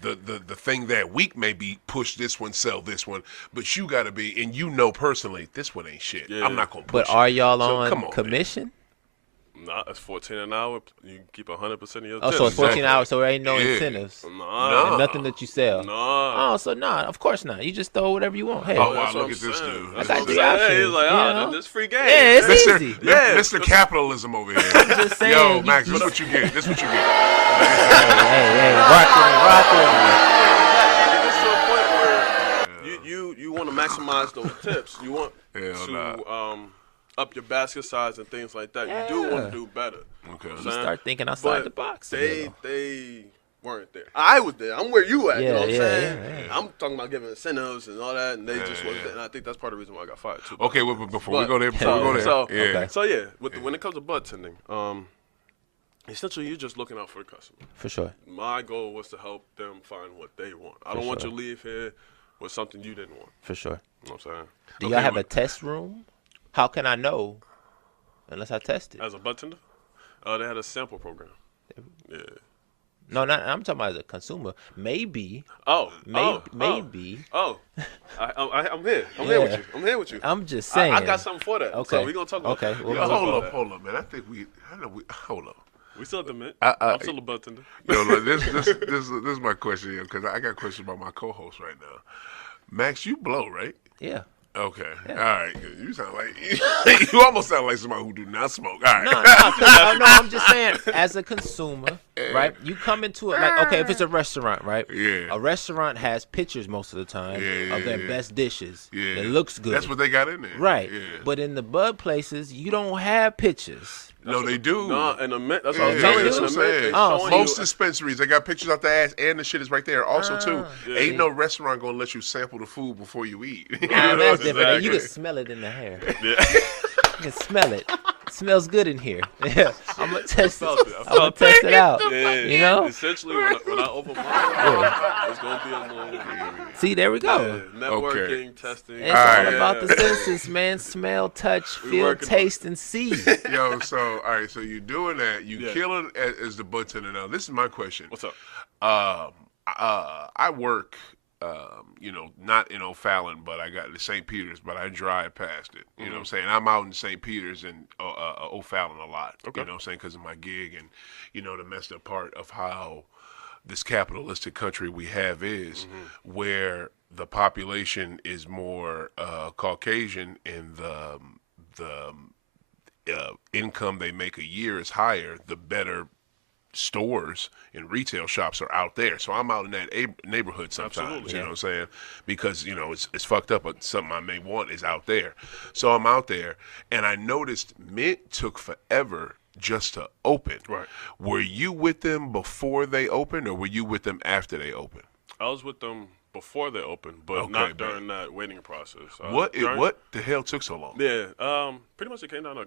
thing that week may be push this one, sell this one, but you got to be, and personally, this one ain't shit. Yeah. I'm not gonna push. But are y'all on commission? Man. Nah, it's $14 an hour. You can keep 100% of your tips. Oh, so it's 14 hours, so there ain't no incentives. Nah. And nothing that you sell. Nah. Oh, so of course not. You just throw whatever you want. Hey. Oh, wow, look at this dude. I got the options. He's like, this free game. Yeah, it's easy. Mr. Capitalism over here. I'm just saying. Yo, Max, this is what you get. This is what you get. Hey, rock with me. It's to a point where you want to maximize those tips. You want to up your basket size and things like that. You do want to do better. Okay. You start thinking outside the box. They weren't there. I was there. I'm where you at. You know what I'm saying? Yeah. I'm talking about giving incentives and all that, and they just wasn't there. And I think that's part of the reason why I got fired too. Okay, well, before we go there, So yeah, when it comes to bud tending, essentially you're just looking out for the customer. For sure. My goal was to help them find what they want. I don't want you to leave here with something you didn't want. For sure. You know what I'm saying? Do y'all have a test room? How can I know unless I test it? As a bud tender, they had a sample program. Yeah. No, I'm talking about as a consumer. Maybe. Maybe. I'm here. I'm here with you. I'm here with you. I'm just saying. I got something for that. Okay. So we're gonna talk about that. Well, hold up, man. Hold up. We still at the mint. I'm still a bud tender. Yo, look, this is my question here because I got questions about my co-host right now. Max, you blow, right? Yeah. Okay. Yeah. All right. You sound like you almost sound like somebody who do not smoke. All right. No, I'm just saying, as a consumer, right? You come into it like, okay, if it's a restaurant, right? Yeah. A restaurant has pictures most of the time of their best dishes. Yeah. It looks good. That's what they got in there. Right. Yeah. But in the bud places, you don't have pictures. No, they do. No, and the mint. That's what I'm telling you. That's what I'm saying. Most dispensaries, they got pictures out the ass, and the shit is right there. Also, too, ain't no restaurant gonna let you sample the food before you eat. That's different. You can smell it in the hair. Yeah. You can smell it. It smells good in here. Yeah. I'm gonna test it. I'm gonna test it out. Yeah. You know. Essentially, when I open mine, it's gonna be a little. See, there we go. Networking, testing. It's all about the senses, man. Smell, touch, feel, taste, and see. Yo, so all right, so you're doing that. You killing as the bud tender. Now, this is my question. What's up? I work, not in O'Fallon, but I got the St. Peter's, but I drive past it. You know what I'm saying? I'm out in St. Peter's and O'Fallon a lot. Okay. You know what I'm saying? Because of my gig and, the messed up part of how this capitalistic country we have is, where the population is more Caucasian and the income they make a year is higher, the better stores and retail shops are out there. So I'm out in that neighborhood sometimes. Absolutely. You know what I'm saying? Because, it's fucked up, but something I may want is out there. So I'm out there, and I noticed Mint took forever just to open. Right. Were you with them before they opened, or were you with them after they opened? I was with them before they opened, but not during that waiting process. What the hell took so long? Yeah, pretty much it came down to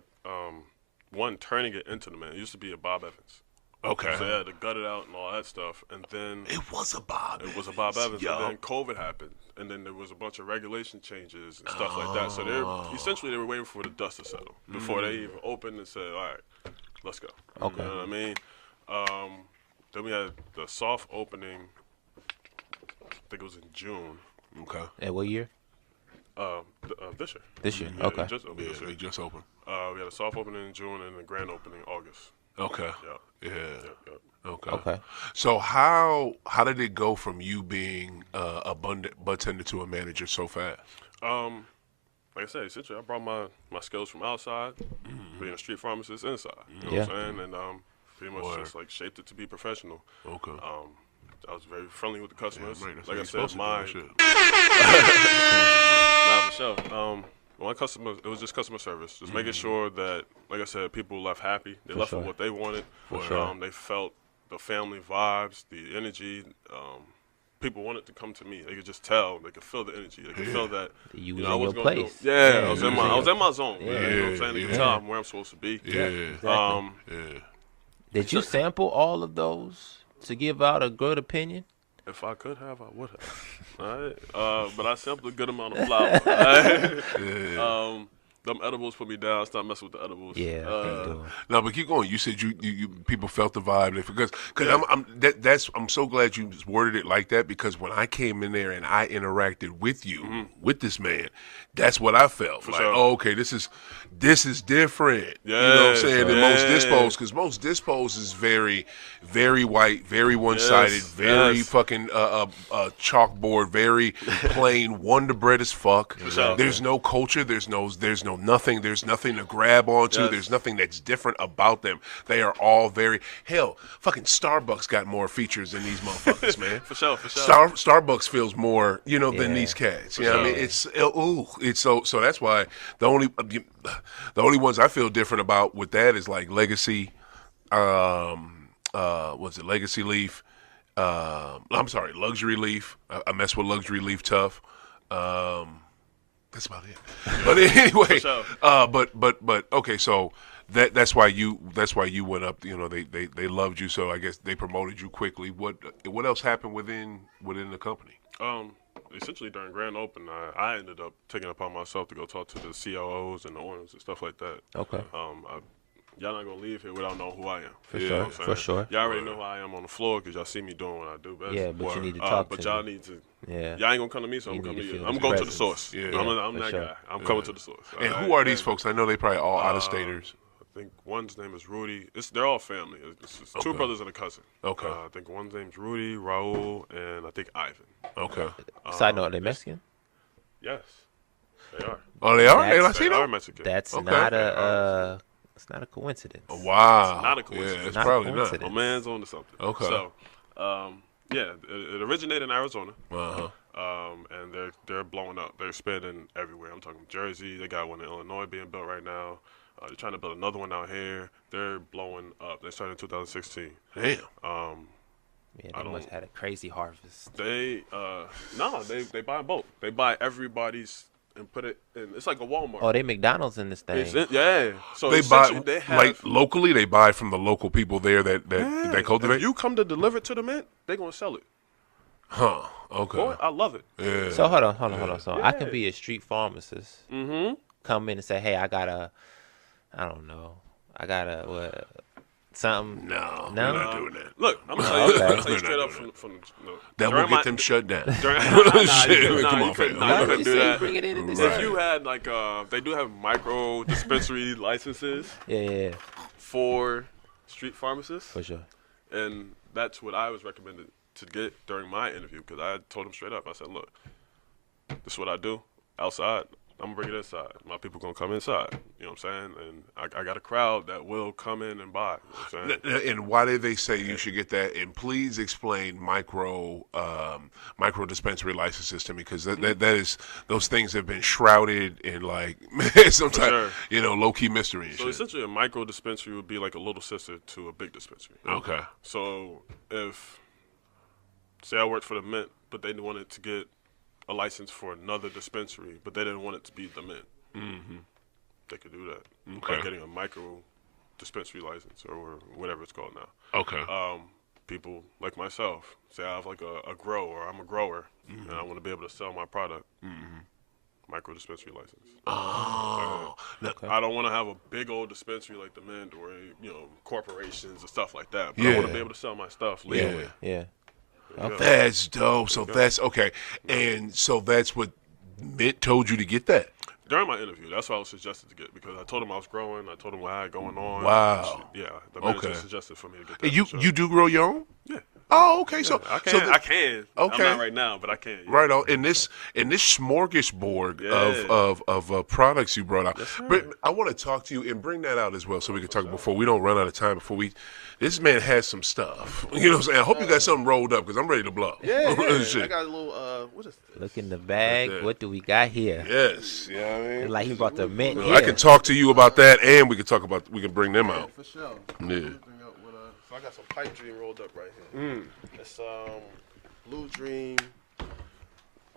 one turning it into the man. It used to be a Bob Evans. Okay. So they had to gut it out and all that stuff, and then it was a Bob Evans, and then COVID happened, and then there was a bunch of regulation changes and stuff like that. So they were waiting for the dust to settle before they even opened and said, "All right, let's go." Okay. You know what I mean? Then we had the soft opening. I think it was in June. Okay. At what year? This year. This year. Yeah, okay. They just opened. We had a soft opening in June and a grand opening in August. Okay. Yeah. Okay. So how did it go from you being a bud tender to a manager so fast? Like I said, essentially I brought my skills from outside, being a street pharmacist inside. You know what I'm saying? And pretty much just like shaped it to be professional. Okay. I was very friendly with the customers. Yeah, like I said, for sure. My customers, it was just customer service, just making sure that, like I said, people left happy. They left with what they wanted. They felt the family vibes, the energy. People wanted to come to me. They could just tell. They could feel the energy. They could feel that you was in your place. I was in my zone. You know what I'm saying? They could tell I'm where I'm supposed to be. Did you sample all of those to give out a good opinion? If I could have, I would have. All right. But I sampled a good amount of flour. Them edibles put me down. Stop messing with the edibles. Yeah. No, but keep going. You said you people felt the vibe because I'm so glad you worded it like that, because when I came in there and I interacted with you with this man, that's what I felt. Oh, okay, this is different. Yeah, you know what I'm saying? Than most dispos, because most dispos is very, very white, very one-sided, very fucking chalkboard, very plain, Wonder Bread as fuck. There's no culture. There's no nothing. There's nothing to grab onto. There's nothing that's different about them. They are all very fucking Starbucks got more features than these motherfuckers, man. For sure. Starbucks feels more, than these cats. You know what I mean? It's so that's why the only ones I feel different about with that is like Legacy, was it Legacy Leaf, I'm sorry, Luxury Leaf. I mess with Luxury Leaf tough. That's about it. But anyway, sure. but okay, so that's why you went up. You know, they loved you, so I guess they promoted you quickly. What else happened within the company? Essentially during grand opening, I ended up taking it upon myself to go talk to the COOs and the owners and stuff like that. Okay. Y'all not gonna leave here without knowing who I am. For Yeah, sure. For sure. Y'all already know who I am on the floor because y'all see me doing what I do best. Yeah, but you need to talk but to y'all me. need to. Yeah. Y'all ain't gonna come to me, so I'm You gonna come need to to you. feel I'm his going to the presence. source. Yeah. I'm for that sure. guy. I'm coming to the source. And All who right? are these folks? I know they probably all out of staters. I think one's name is Rudy. They're all family. It's two Okay. brothers and a cousin. Okay. I think one's name's Rudy, Raul, and I think Ivan. Okay. Side note, are they Mexican? Yes, they are. Oh, they are. They That's- They are Latino. Mexican. That's Okay. not a. It's not a coincidence. Wow. It's not a coincidence. Yeah, it's Not a probably not. coincidence. My man's on to something. Okay. So, yeah, it originated in Arizona. Uh huh. And they're blowing up. They're expanding everywhere. I'm talking Jersey. They got one in Illinois being built right now. They're trying to build another one out here. They're blowing up. They started in 2016. Damn. Yeah, I they must don't- have had a crazy harvest. They they buy bulk. They buy everybody's and put it in. It's like a Walmart. Oh, they McDonald's in this thing. Yeah. So They buy essentially they have, like locally. They buy from the local people there that Yeah, that cultivate. If you come to deliver it to the mint, they're gonna sell it. Huh. Okay. Boy, I love it. Yeah. So hold on. So I can Yeah. be a street pharmacist. Mm-hmm. Come in and say, hey, I got a what? Something. No, No? we're not doing that. Look, I'm gonna Okay. tell you We're straight not up doing from That will during get my- them shut down. during, Shit, come on, you couldn't, fam. nah, No, you couldn't you do see, that. bring it in this Right. If you had like they do have micro dispensary licenses Yeah, for street pharmacists, for sure. and that's what I was recommended to get during my interview because I told them straight up. I said, look, this is what I do outside. I'm gonna bring it inside. My people gonna come inside. You know what I'm saying? And I got a crowd that will come in and buy. You know what I'm saying? And why did they say you should get that? And please explain micro dispensary licenses to me, because that is, those things have been shrouded in like sometimes sure. low key mystery and So shit. essentially, a micro dispensary would be like a little sister to a big dispensary. Okay. So if, say, I worked for the Mint, but they wanted to get a license for another dispensary, but they didn't want it to be the Mint, they could do that by Okay. getting a micro dispensary license or whatever it's called now. Okay. People like myself, say I have like a grow or I'm a grower and I want to be able to sell my product. Micro dispensary license. Oh. Now, I don't want to have a big old dispensary like the Mint or corporations and stuff like that. But Yeah. I want to be able to sell my stuff legally. Yeah. that's dope. So that's okay. And so that's what Mint told you to get that. During my interview, that's what I was suggested to get because I told him I was growing. I told him what I had going on. Wow. Yeah, the manager Okay. suggested for me to get that. And you for sure. you do grow your own? Yeah. Oh, okay. So I can. so I can. okay. I'm not right now, but I can. Yeah. right on in this smorgasbord of products you brought out. Yes, sir. But I want to talk to you and bring that out as well, so we can talk before we don't run out of time. This man has some stuff. You know what I'm saying? I hope you got something rolled up because I'm ready to blow. Yeah, I Shit. got a little. What is this? Look in the bag. that? What do we got here? Yes. Yeah, I mean. It's like he brought the mint I here. can talk to you about that, and we can bring them out. For sure. Yeah. Bring up what, so I got some pipe dream rolled up right here. It's Blue Dream,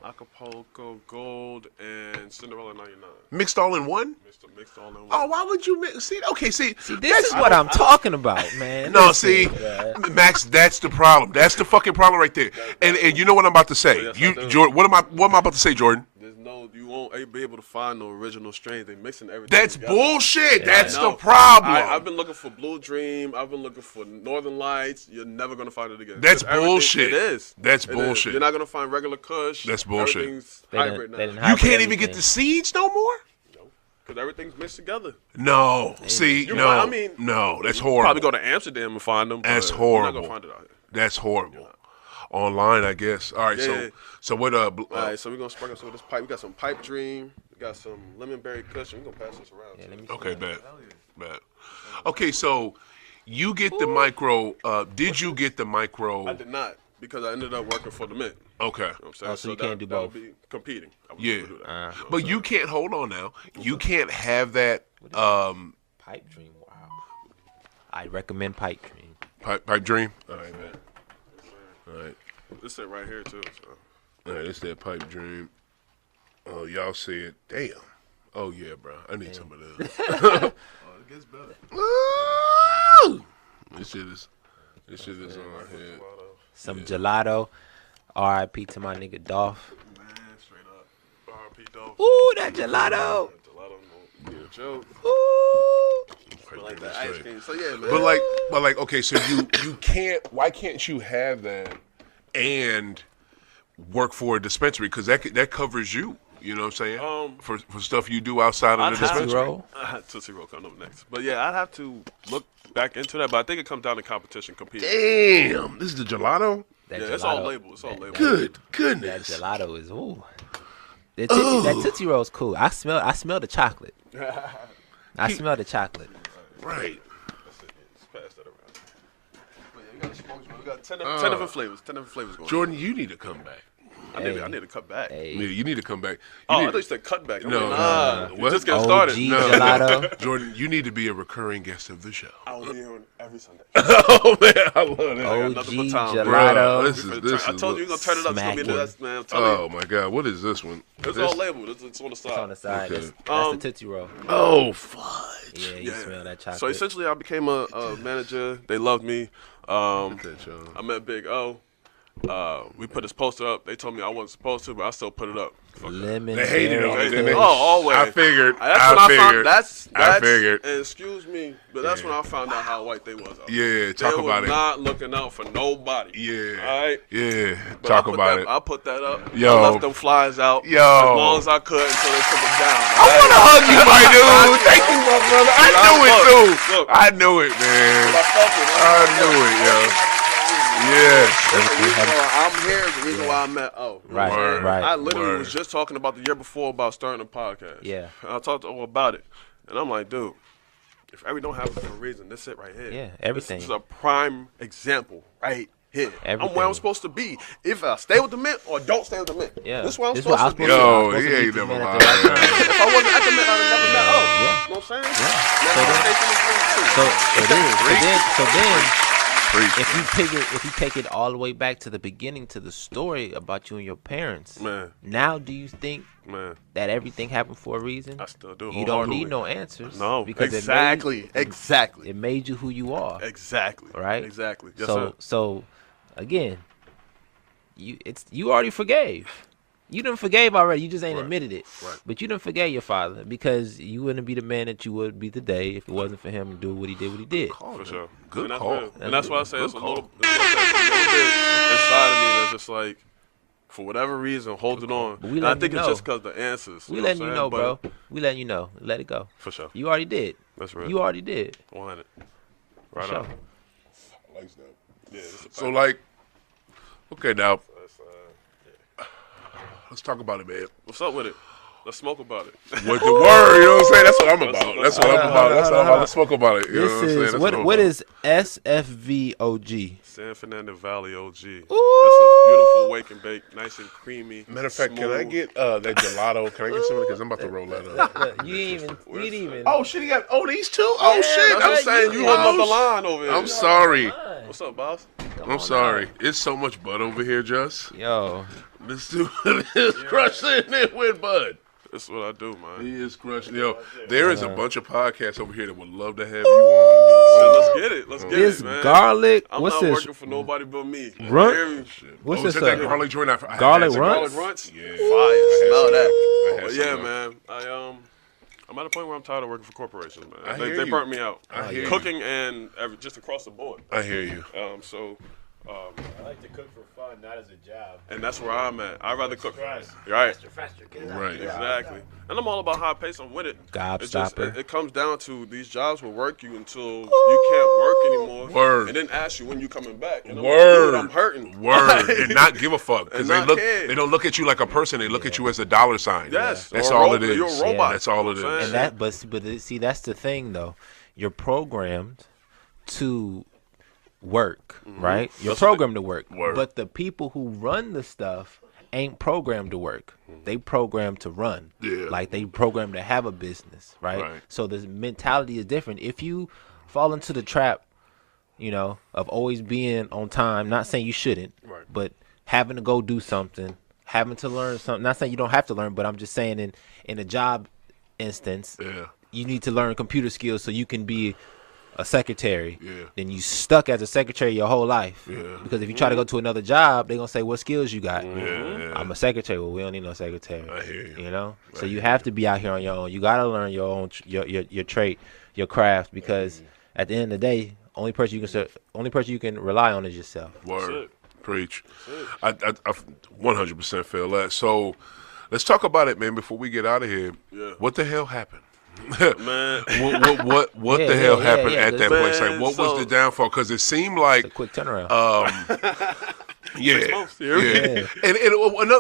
Acapulco Gold, and Cinderella 99. Mixed all in one? Mixed all in one. Oh, why would you mix? See, okay, see, This is what I'm talking about, man. No, Listen, see, yeah. Max, that's the problem. That's the fucking problem right there. And you know what I'm about to say. Yes, I You, do. Jordan, what am I about to say, Jordan? You won't be able to find no original strains. They mixing everything. That's together. bullshit. Yeah, That's I the know. problem. I've been looking for Blue Dream. I've been looking for Northern Lights. You're never gonna find it again. That's 'Cause everything- bullshit. It is. That's It is. bullshit. You're not gonna find regular Kush. That's bullshit. Everything's They hybrid didn't now. You hybrid can't even get everything. the seeds no more? Because everything's mixed together. No. See, You no. might- I mean, no, that's You horrible. probably go to Amsterdam and find them. That's but horrible. You're not gonna find it out here. That's horrible. Online, I guess. All right, Yeah. so what All right, so we're gonna sprinkle some of this pipe. We got some Pipe Dream. We got some Lemon Berry Kush. We're gonna pass this around. Yeah, let me okay, bad. Okay, so you get the micro did you get the micro? I did not because I ended up working for the Mint. Okay. You know what I'm saying? Oh, so you can't do that would both. be competing. I would Yeah. never do that. You know what But I'm you saying? can't hold on now. You can't have that Pipe Dream. Wow. I recommend Pipe Dream. pipe dream. All right, man. All This it right here too. So. All right, it's that pipe dream. Oh, y'all see it? Damn. Oh yeah, bro. I need some of this. It gets better. This shit is on here. Some gelato. R.I.P. to my nigga Dolph. Man, straight up. R.I.P. Dolph. Ooh, that gelato. Gelato, no joke. Ooh. Like that ice cream. So yeah, man. But like, okay, so you can't. Why can't you have that and work for a dispensary? Because that covers you. You know what I'm saying? For stuff you do outside of the dispensary. Tootsie Roll coming up next. But yeah, I'd have to look back into that. But I think it comes down to competition, competing. Damn, this is the gelato. Yeah, it's all labeled. It's all labeled. Good That goodness. gelato is ooh. That Tootsie Roll is cool. I smell the chocolate. I smell the chocolate. Right. That's it. Just pass that around. But yeah, we got the smokes, man. We got 10 different flavors. 10 different flavors going. Jordan, you need to come back. I need to cut back. Hey. Yeah, you need to come back. I thought you said cut back. No, we're just getting OG started. gelato. Jordan, you need to be a recurring guest of the show. I will be here every Sunday. Oh man, I love that. OG nothing but time, bro. gelato. This I is. told you we're gonna turn it up. It's gonna be the best, man. I'm telling Oh my God, what is this one? you. It's all labeled. It's on the side. It's on the side. Okay. That's the Tootsie Roll. Oh fudge. Yeah, you smell that chocolate. So essentially, I became a manager. They loved me. I That, y'all. met Big O. We put this poster up. They told me I wasn't supposed to, but I still put it up. Fuck that. Lemon. They hated on it, didn't they? Oh, always. I figured. That's when I found. That's I figured. and excuse me, but that's when I found out how white they was. Out Yeah, talk they about was it. Not looking out for nobody. Yeah. All right. Yeah. But Talk I put about that, it. I put that up. Yo. I left them flies out. Yo. As long as I could until they took it down. I want to hug you, my dude. Thank you, my brother. I knew it too. Look. I knew it, man. I felt it. I knew it, yo. Yeah. I'm here is the reason why I'm at O. Right, Word. right. I literally Word. was just talking about the year before about starting a podcast. Yeah. And I talked to O about it. And I'm like, dude, if every don't happen for a reason, this it right here. Yeah, everything. This is a prime example right here. Everything. I'm where I'm supposed to be. If I stay with the mint or don't stay with the mint. Yeah. This is where I'm This supposed what to be. I was Yo, supposed he to ain't meet this never man lied. at the right time. If I wasn't at the mint, I'd have never met O. Yeah. You know what I'm saying? Yeah. So So then, Preach. if you take it all the way back to the beginning, to the story about you and your parents, Man. now do you think Man, that everything happened for a reason? I still do. You don't need no answers. No, because exactly. it made you who you are. Exactly. Right? Exactly. Yes, sir. So again, you already forgave. You done forgave already. You just ain't admitted it. Right. But you done forgave your father because you wouldn't be the man that you would be today if it wasn't for him to do what he did. For sure. Good and that's call. real. And that's why I say Good it's a call. little bit inside of me that's just like, for whatever reason, hold it on. But we And I letting think you it's know. just because the answers. We know letting what you I'm know, saying? bro. But We letting you know. Let it go. for sure. You already did. That's real. You already did. 100. Right Sure. on. Like that. Yeah. This is So like, okay, now that's, let's talk about it, man. what's up with it? Let's smoke about it. What the word? You know what I'm saying? That's what I'm about. That's what I'm about. That's what I'm about. Let's smoke about it. You know what I'm saying? This is That's what I'm what about. is SFVOG? San Fernando Valley OG. Ooh. That's a beautiful wake and bake, nice and creamy. Matter of fact, can I smooth. get that gelato? Can I get some of it? Because I'm about to roll that up. Look, you didn't even. Oh shit, he got these two? Oh Yeah, shit. That's what I'm saying. You holding up the Oh, line over here. I'm sorry. What's up, boss? I'm sorry. It's so much bud over here, Just. Yo, This dude is crushing it with bud. That's what I do, man. He is crushing. Yo, there is a bunch of podcasts over here that would love to have you on. So let's get it. Let's get this it, man. garlic. I'm what's not this? working for nobody but me. Run- Hear me? What's Oh, this? is that garlic joint? I had Garlic some. runts? Garlic runts? Yeah. Fire. I had Smell some. that. I had But some yeah, of man. I'm at a point where I'm tired of working for corporations, man. I They hear you. burnt me out. I hear you. Cooking and just across the board. I hear you. I like to cook for fun, not as a job. And that's where I'm at. I'd rather cook. Right. Right. Faster, get it out. Right. Exactly. And I'm all about high pace. I'm with it. It's just, Gobstopper. it comes down to these jobs will work you until you can't work anymore. Word. And then ask you when you coming back. And I'm Word. like, dude, I'm hurting. Word. And not give a fuck. Because And they not look care. they don't look at you like a person, they look at you as a dollar sign. Yes. That's Or a all it robot. is. You're a robot. That's all it You know what I'm is. And that, but see, that's the thing though. You're programmed to work, right? You're That's programmed to work. Word. But the people who run the stuff ain't programmed to work. They programmed to run. Yeah. Like they programmed to have a business, right? Right. So the mentality is different. If you fall into the trap, of always being on time, not saying you shouldn't, Right. but having to go do something, having to learn something. Not saying you don't have to learn, but I'm just saying in a job instance, you need to learn computer skills so you can be a secretary. Then you stuck as a secretary your whole life. Because if you try to go to another job, they're going to say, what skills you got? I'm a secretary. Well, we don't need no secretary. I hear you. You know? So you have to be out here on your own. You got to learn your own, your trait, your craft, because at the end of the day, only person you can rely on is yourself. Word. Preach. I 100% feel that. So let's talk about it, man, before we get out of here. What the hell happened? Man, what the hell happened at that place? Like, what was the downfall? Because it seemed like a quick turnaround. And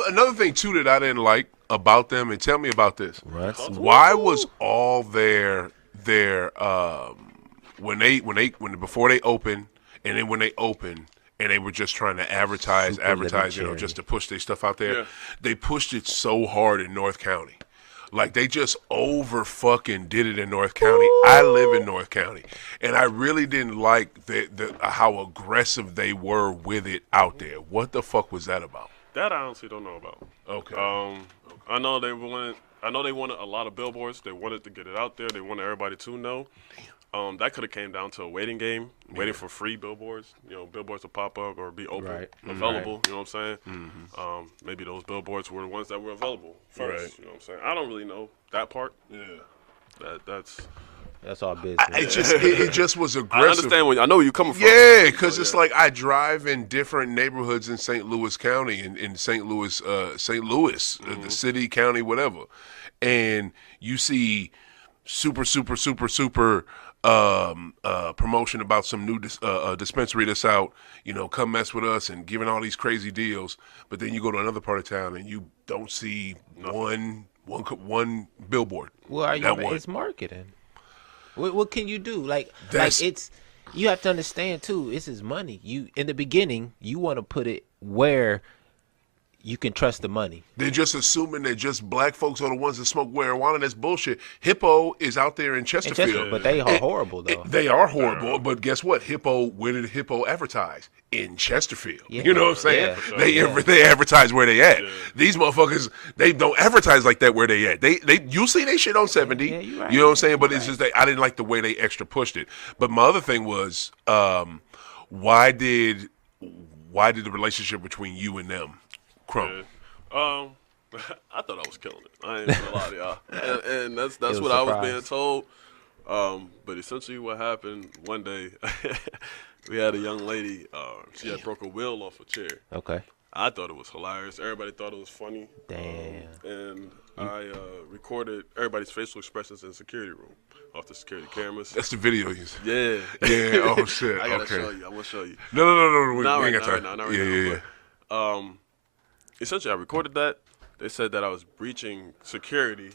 another thing too that I didn't like about them, and tell me about this. Why was all their before they opened, and then when they opened, and they were just trying to advertise, you know, just to push their stuff out there. They pushed it so hard in North County. Like, they just over fucking did it in North County. I live in North County, and I really didn't like how aggressive they were with it out there. What the fuck was that about? That I honestly don't know about. Okay. I know they wanted a lot of billboards. They wanted to get it out there. They wanted everybody to know. That could have came down to a waiting game, waiting for free billboards. You know, billboards to pop up or be open, available. You know what I'm saying? Maybe those billboards were the ones that were available first. You know what I'm saying? I don't really know that part. That's all business. It just was aggressive. I know where you're coming from. Yeah, because it's like I drive in different neighborhoods in St. Louis County, in St. Louis, the city, county, whatever, and you see super promotion about some new dispensary that's out, you know, come mess with us and giving all these crazy deals. But then you go to another part of town and you don't see one billboard. Well, it's marketing. What can you do? Like it's, you have to understand too. This is money. You in the beginning, you want to put it where you can trust the money. They're just assuming that just black folks are the ones that smoke marijuana. That's bullshit. Hippo is out there in Chesterfield. But they are horrible, though. They are horrible, but guess what? Where did Hippo advertise? In Chesterfield. You know what I'm saying? They advertise where they at. These motherfuckers, they don't advertise like that where they at. You'll see they shit on 70. You know what I'm saying? But it's just I didn't like the way they extra pushed it. But my other thing was, why did the relationship between you and them crumble? I thought I was killing it. I ain't gonna lie to y'all. And that's what I was being told. But essentially what happened one day, we had a young lady, she had broke a wheel off a chair. Okay. I thought it was hilarious. Everybody thought it was funny. Damn. And I recorded everybody's facial expressions in the security room off the security cameras. That's the video you said. Yeah. Oh, shit. I gotta show you. I want to show you. No. We not ain't right got now. time. Not right now. Essentially, I recorded that. They said that I was breaching security,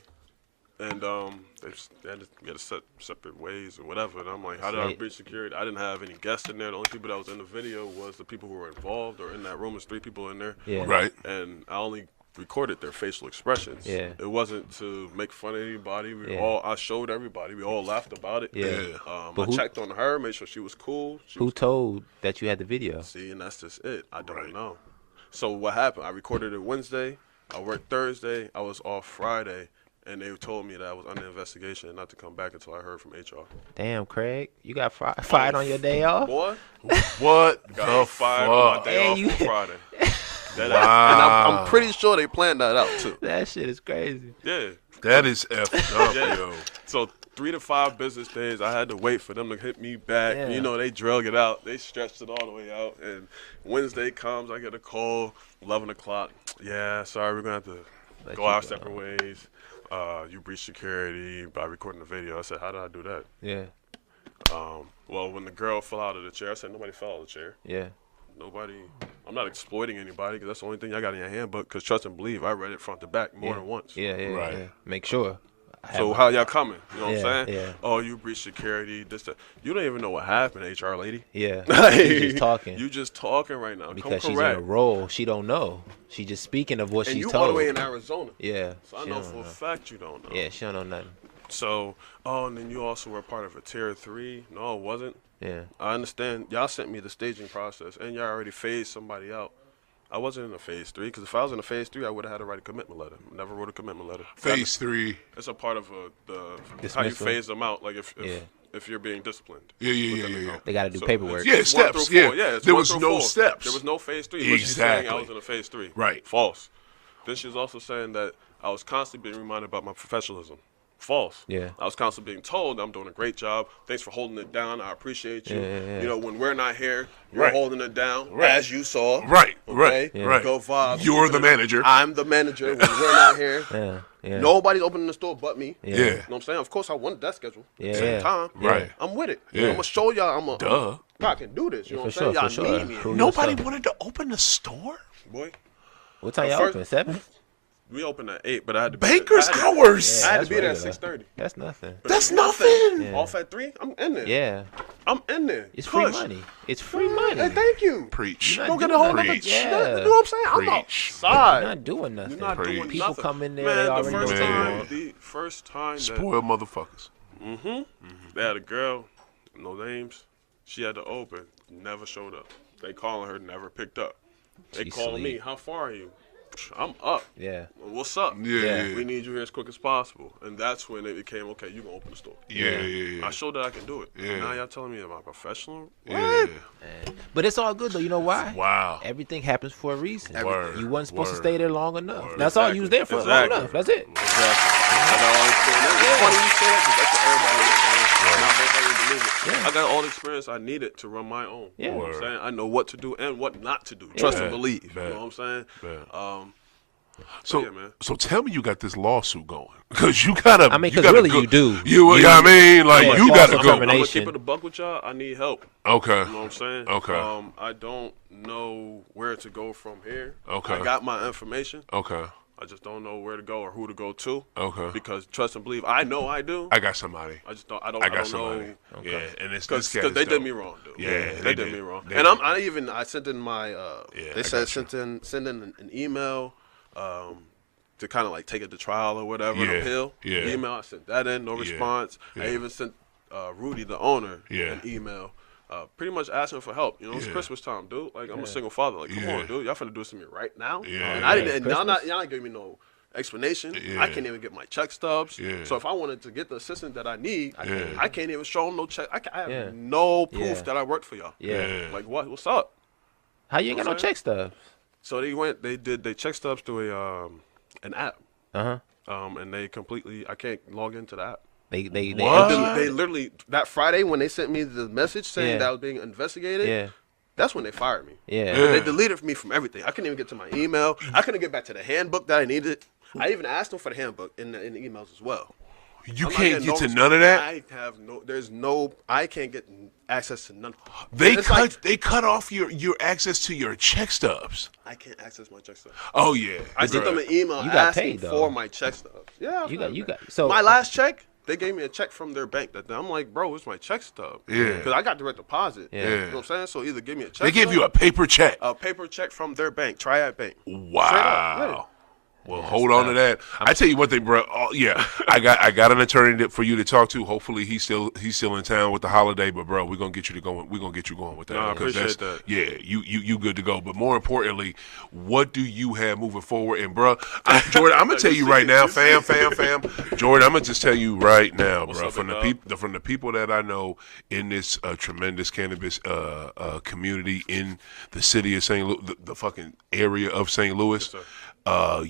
and they had to get separate ways or whatever. And I'm like, how did I breach security? I didn't have any guests in there. The only people that was in the video was the people who were involved or in that room. There's 3 people in there. Yeah. Right. And I only recorded their facial expressions. Yeah. It wasn't to make fun of anybody. I showed everybody. We all laughed about it. Yeah. I checked on her, made sure she was cool. Who told that you had the video? See, and that's just it. I don't know. So what happened? I recorded it Wednesday. I worked Thursday. I was off Friday, and they told me that I was under investigation and not to come back until I heard from HR. Damn, Craig, you got fired on your day off? Boy, what got fired on my day off on Friday. Wow. And I'm pretty sure they planned that out too. That shit is crazy. Yeah. That is effed up, yo. So 3 to 5 business days, I had to wait for them to hit me back. Yeah. You know, they drug it out. They stretched it all the way out. And Wednesday comes, I get a call, 11 o'clock. Yeah, sorry, we're going to have to go our separate ways. You breached security by recording the video. I said, how did I do that? Yeah. Well, when the girl fell out of the chair, I said, nobody fell out of the chair. Yeah. Nobody. I'm not exploiting anybody because that's the only thing I got in your handbook. Because trust and believe, I read it front to back more than once. Yeah. Right. Yeah. Make sure. So how y'all coming? You know what I'm saying? Yeah. Oh, you breached security. This, that. You don't even know what happened, HR lady. Yeah. She's just talking. You just talking right now. Because she's in a role. She don't know. She just speaking of what she's told. And you all the way in Arizona. Yeah. So I know for a fact you don't know. Yeah, she don't know nothing. So, and then you also were part of a tier 3. No, it wasn't. Yeah. I understand. Y'all sent me the staging process, and y'all already phased somebody out. I wasn't in a phase 3 because if I was in a phase 3, I would have had to write a commitment letter. Never wrote a commitment letter. Phase 3. It's a part of how you Dismissal. phase them out. Like if you're being disciplined. Yeah. They got to do paperwork. Yeah, It's steps. 1 through 4. Yeah, it's there 1 was through no 4. steps. There was no phase 3. But she's saying I was in a phase 3. Right. False. Then she was also saying that I was constantly being reminded about my professionalism. False. Yeah. I was constantly being told I'm doing a great job. Thanks for holding it down. I appreciate you. Yeah. You know, when we're not here, you're Right. holding it down, Right. as you saw. Right. Okay? Right. Go vibes. You're the manager. I'm the manager when we're not here. Yeah. Nobody's opening the store but me. Yeah. You know what I'm saying? Of course, I wanted that schedule. Yeah. At the same time. Right. I'm with it. Yeah. I'm going to show y'all Duh. I can do this. You know For what sure, I'm for saying? Y'all sure. need me. Prove Nobody yourself. wanted to open the store? Boy, What time y'all First- open? 7? we opened at 8, but I had to be Baker's I had to- hours. I had to That's be there at regular. 6:30. That's nothing. That's nothing. Yeah. Off at 3, I'm in there. Yeah. I'm in there. It's free Push. money. It's free money. Hey, thank you. Preach. You're Go not get a doing whole nothing. nother. Yeah. You know what I'm saying? I'm Preach. outside. You're not doing nothing. You're not Preach. doing People nothing. come in there, Man, they the already first know time, what the first time that Spoiled motherfuckers. they had a girl, no names, she had to open, never showed up. They calling her, never picked up. They She calling me, sleep. how far are you? I'm up. Yeah. What's up? Yeah. We need you here as quick as possible. And that's when it became, okay, you going to open the store. Yeah. I showed that I can do it. Yeah. Now y'all telling me am I professional? Yeah. But it's all good though. You know why? Wow. Everything happens for a reason. Word. You wasn't supposed to Word. stay there long enough. Word. That's all you was there for. Long enough. That's it. Exactly. I got all the experience. It's funny you say that 'cause that's what everybody is saying. Not everybody believe it. Yeah. I got all the experience I needed to run my own. Yeah. You know what I'm Word. saying? I know what to do and what not to do. Trust and Bet. believe. Bet. You know what I'm saying? Bet. So, yeah, man. So tell me you got this lawsuit going. Because you got to. I mean, 'cause really you do. You know what I mean? Like, Yeah, you false got to go. I'm gonna determination. keep it a buck with y'all. I need help. Okay. You know what I'm saying? Okay. I don't know where to go from here. Okay. I got my information. Okay. I just don't know where to go or who to go to. Okay. Because trust and believe, I know I do. I got somebody. I just don't. I got don't somebody. know. Yeah, and it's Because this cat is they dope. did me wrong, dude. Yeah, they did me wrong. They And did. I sent in my. Yeah, I they said got you. send in an email, to kind of like take it to trial or whatever, Yeah, an appeal. yeah. Email, I sent that in, no Yeah, response. yeah. I even sent Rudy, the owner, Yeah. an email. Pretty much asking for help. You know, it's Yeah. Christmas time, dude. Like, I'm a single father. Like, come Yeah. on, dude. Y'all finna do this to me right now. Yeah. And I didn't. Yeah. And y'all not giving me no explanation. Yeah. I can't even get my check stubs. Yeah. So if I wanted to get the assistance that I need, Yeah. I can't even show them no check. I have Yeah. no proof Yeah. that I worked for y'all. Yeah. Like, what? What's up? How you ain't got no check stubs? So they did they check stubs through an app. And they completely, I can't log into the app. They What? They literally, that Friday when they sent me the message saying Yeah. that I was being investigated, Yeah. that's when they fired me. Yeah. Yeah. They deleted me from everything. I couldn't even get to my email. I couldn't get back to the handbook that I needed. I even asked them for the handbook in the emails as well. You I'm not can't getting get to no- none of that? I can't get access to none. They It's like, they cut off your access to your check stubs. I can't access my check stubs. Oh, yeah. I sent them Bruh. an email You got asking paid, though. for my check stubs. Yeah. You got so My last check, they gave me a check from their bank. I'm like, bro, it's my check stub. Yeah. Because I got direct deposit. Yeah. You know what I'm saying? So either give me a check They give stub, you a paper check. a paper check from their bank, Triad Bank. Wow. Well, hold on to that. I tell you what, bro. Oh, yeah, I got an attorney for you to talk to. Hopefully, he's still in town with the holiday. But bro, we're gonna get you going. We're gonna get you going with that. No, I because appreciate that. Yeah, you good to go. But more importantly, what do you have moving forward? And bro, Jordan, I'm gonna tell you right now, fam. Jordan, I'm gonna just tell you right now, bro. up, From the people that I know in this tremendous cannabis community in the city of St. Louis, the fucking area of St. Louis. Yes,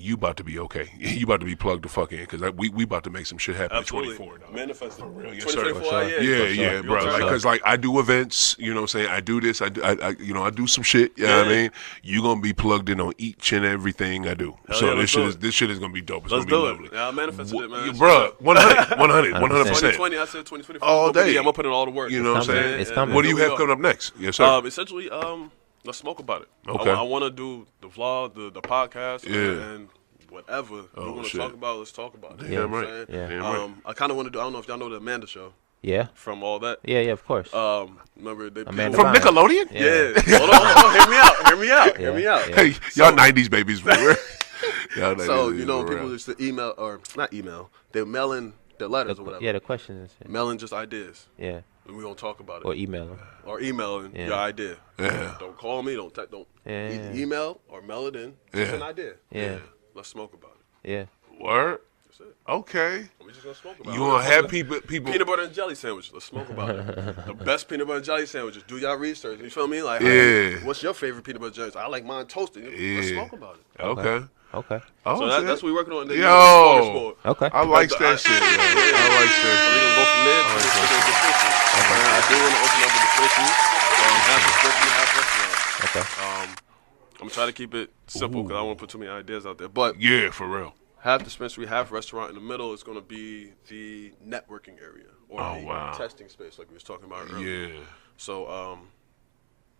You about to be okay. You about to be plugged the fuck in because we about to make some shit happen Absolutely. at 24. Dog. Manifest it. Yes, sir. 24 sure. Yeah, bro. Like, cause like I do events, you know what I'm saying? I do this, I do some shit, you know what I mean? You gonna be plugged in on each and everything I do. Hell so yeah, this shit is gonna be dope. It's Let's gonna be do lovely. it. Yeah, I manifested it, man. Bro, 100%. 2020, I said 2024. All day. Yeah, I'm gonna put in all the work. You know what I'm coming. saying? It's coming. What do you Here we have go. coming up next? Yes, sir. Essentially, let's smoke about it. Okay. I want to do the vlog, the podcast, Yeah. and whatever we want to shit. talk about, let's talk about it. Damn You know what right. I'm saying? Yeah. Damn right. I kind of want to do. I don't know if y'all know the Amanda Show Yeah. from all that. Yeah, of course. Remember they Amanda From Fine. Nickelodeon? Yeah. Hold on. Hear me out. Hear me out. Yeah. Hey, y'all 90s babies. Bro. Y'all 90s So babies, when bro. people used to email or not email, they mail in their letters or whatever. Yeah, the question is. Mail in just ideas. Yeah. and we're going to talk about it. Or email them. Or email your idea. Yeah. Don't call me. Don't email or mail it in. Just an idea. Yeah. Let's smoke about it. Yeah. Word? That's it. Okay. We're just going to smoke about it. You want to have people... Peanut butter and jelly sandwich. Let's smoke about it. The best peanut butter and jelly sandwiches. Do y'all research. You feel me? Like, what's your favorite peanut butter jelly? I like mine toasted. Let's smoke about it. Okay. Okay. Oh, So that's what we're working on. Yo. Okay. I like that shit, man. I like that So we're shit. going to go from there to the dispensary. I do want to open up the dispensary. Half dispensary, half restaurant. Okay. I'm going to try to keep it simple because I don't want to put too many ideas out there. But Yeah, for real. half dispensary, half restaurant. In the middle is going to be the networking area or the testing space like we was talking about earlier. Yeah. So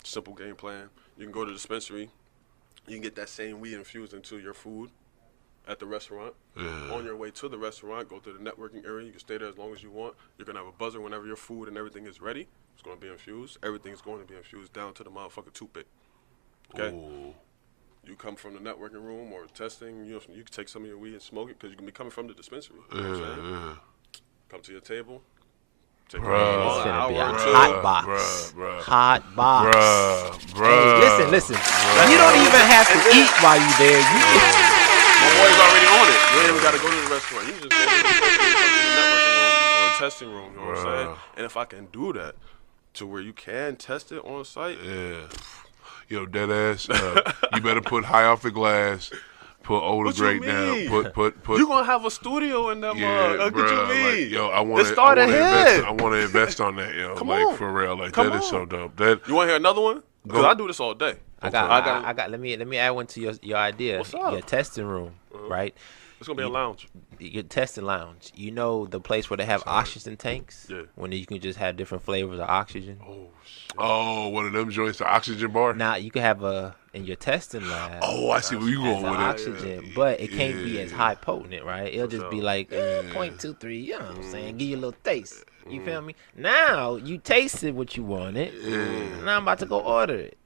simple game plan. You can go to the dispensary. You can get that same weed infused into your food at the restaurant. Yeah. On your way to the restaurant, go to the networking area. You can stay there as long as you want. You're going to have a buzzer whenever your food and everything is ready. It's going to be infused. Everything's going to be infused down to the motherfucking toothpick. Okay? Ooh. You come from the networking room or testing, you can take some of your weed and smoke it because you can be coming from the dispensary. You know what I'm saying? Come to your table. Take It's finna be a hour or two. hot box. Bruh. Hot box. Bruh. Hey, listen. You don't even have to eat while you there. You My boy's already on it. You ain't even got to go to the restaurant. You can just go to the dispensary, come to the networking room or a testing room. You know what I'm saying? And if I can do that to where you can test it on site. Yeah. Yo, dead ass. You better put high off the glass. Put OThaGreat down. Put. You gonna have a studio in that mug? Look what you mean? Like, yo, I want to invest on that, yo. Come like on. for real. Like Come that is on. so dope. That You want to hear another one? Because I do this all day. I got. Let me add one to your idea. What's up? Your testing room, right? It's gonna be a lounge. Your testing lounge. You know the place where they have oxygen tanks? Yeah. When you can just have different flavors of oxygen. oh, one of them joints, the oxygen bar. Now you can have in your testing lab. Oh, I see where you going as with oxygen, but it can't be as high potent, right? It'll just be like 0.23, you know what I'm saying? Give you a little taste. You feel me? Now you tasted what you wanted. Now I'm about to go order it.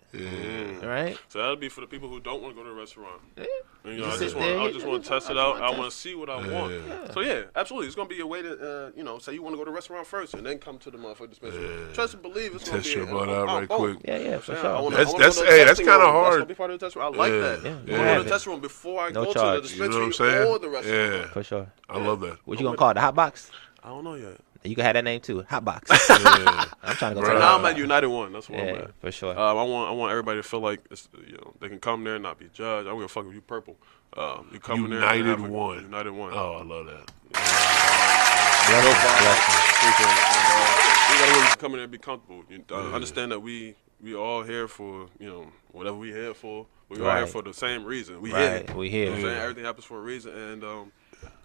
Right? So that'll be for the people who don't want to go to the restaurant. Yeah. And, you know, You I sit just there, want to test it out. I want to see what I want. Yeah. So yeah, absolutely. It's gonna be a way to, say you want to go to the restaurant first and then come to the motherfucking dispensary. Trust and believe it's gonna Test be your butt out right quick. Yeah, for I sure. wanna That's go to the kind testing of room. hard. That's gonna be part of the test room. I like that. Yeah. You go to the test room before I No go charge. to the You know what I'm dispensary saying? or the restaurant. Yeah. For sure. I love that. What you gonna call it? The hot box? I don't know yet. You can have that name too. Hot box. Yeah. I'm trying to go Bruh. to So the now hot I'm at box. United One. That's where I'm Yeah, at. for sure. I want everybody to feel like they can come there and not be judged. I don't give a fuck if you purple. You come in there. and United have One. United One. Oh, I love that. Appreciate it. And, we gotta really come in there and be comfortable. Understand that we all here for whatever we here for. We all here Right. for the same reason. We Right, here. we You know here. what I'm saying? Everything happens for a reason. And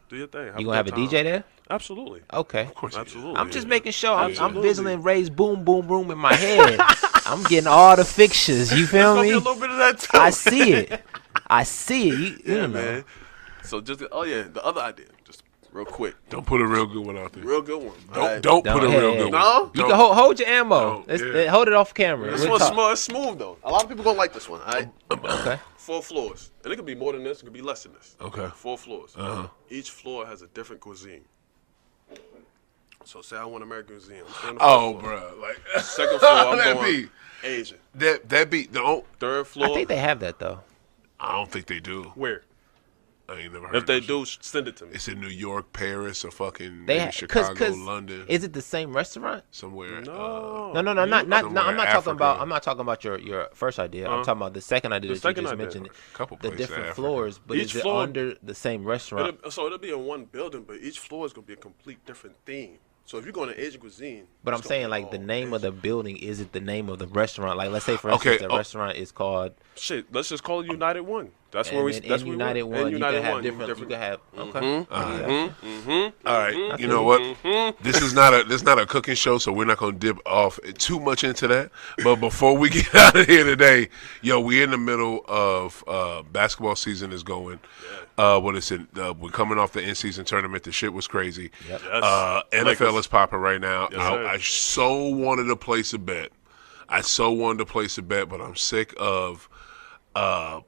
do your thing. You gonna have a DJ there? Absolutely. Okay. Of course, Absolutely. I'm just making sure. I'm Absolutely. visualizing Ray's boom boom room in my head. I'm getting all the fixtures. You feel There's gonna be a me? little bit of that too. I see it. I see it. You know. man. So just the other idea, just real quick, Don't put a real good one out there. real good one. Don't put a Don't- real hey, good hey. one. No? You can hold your ammo. No, Let's- yeah. hold it off camera. This We'll one's talk. small. It's smooth though. A lot of people gonna like this one. All right. Okay. 4 floors, and it could be more than this. It could be less than this. Okay. 4 floors. Uh-huh. Each floor has a different cuisine. So say I want American cuisine. I'm staying on the Oh, 4th floor. bro. Like, Second floor, I'm that going be Asian. that be the. Third floor. I think they have that though. I don't think they do. Where? I ain't never heard. If they this. do, send it to me. It's in New York, Paris, or fucking They maybe have Chicago, London, Is it the same restaurant? somewhere. No. No, not. somewhere I'm not talking Africa. about. I'm not talking about your first idea. I'm talking about the second idea The that second you just idea. mentioned. Couple The places in different Africa. floors, but Each is floor- it under the same restaurant? It'll be in one building, but each floor is gonna be a complete different theme. So if you're going to Asian cuisine, But I'm it's gonna saying be like the all name of Asian. the building. Is it the name of the restaurant? Like let's say for Okay, instance, the restaurant is called. Shit, let's just call it United One. That's And where we. then That's in where United we One, you United can have One, different. You can have. Okay. Mm-hmm. All right, you know what? This is not a cooking show, so we're not gonna dip off too much into that. But before we get out of here today, yo, we're in the middle of basketball season is going. What is it? We're coming off the in-season tournament. The shit was crazy. Yep. Yes. NFL Lakers. is popping right now. Yes, sir. I so wanted to place a bet. But I'm sick of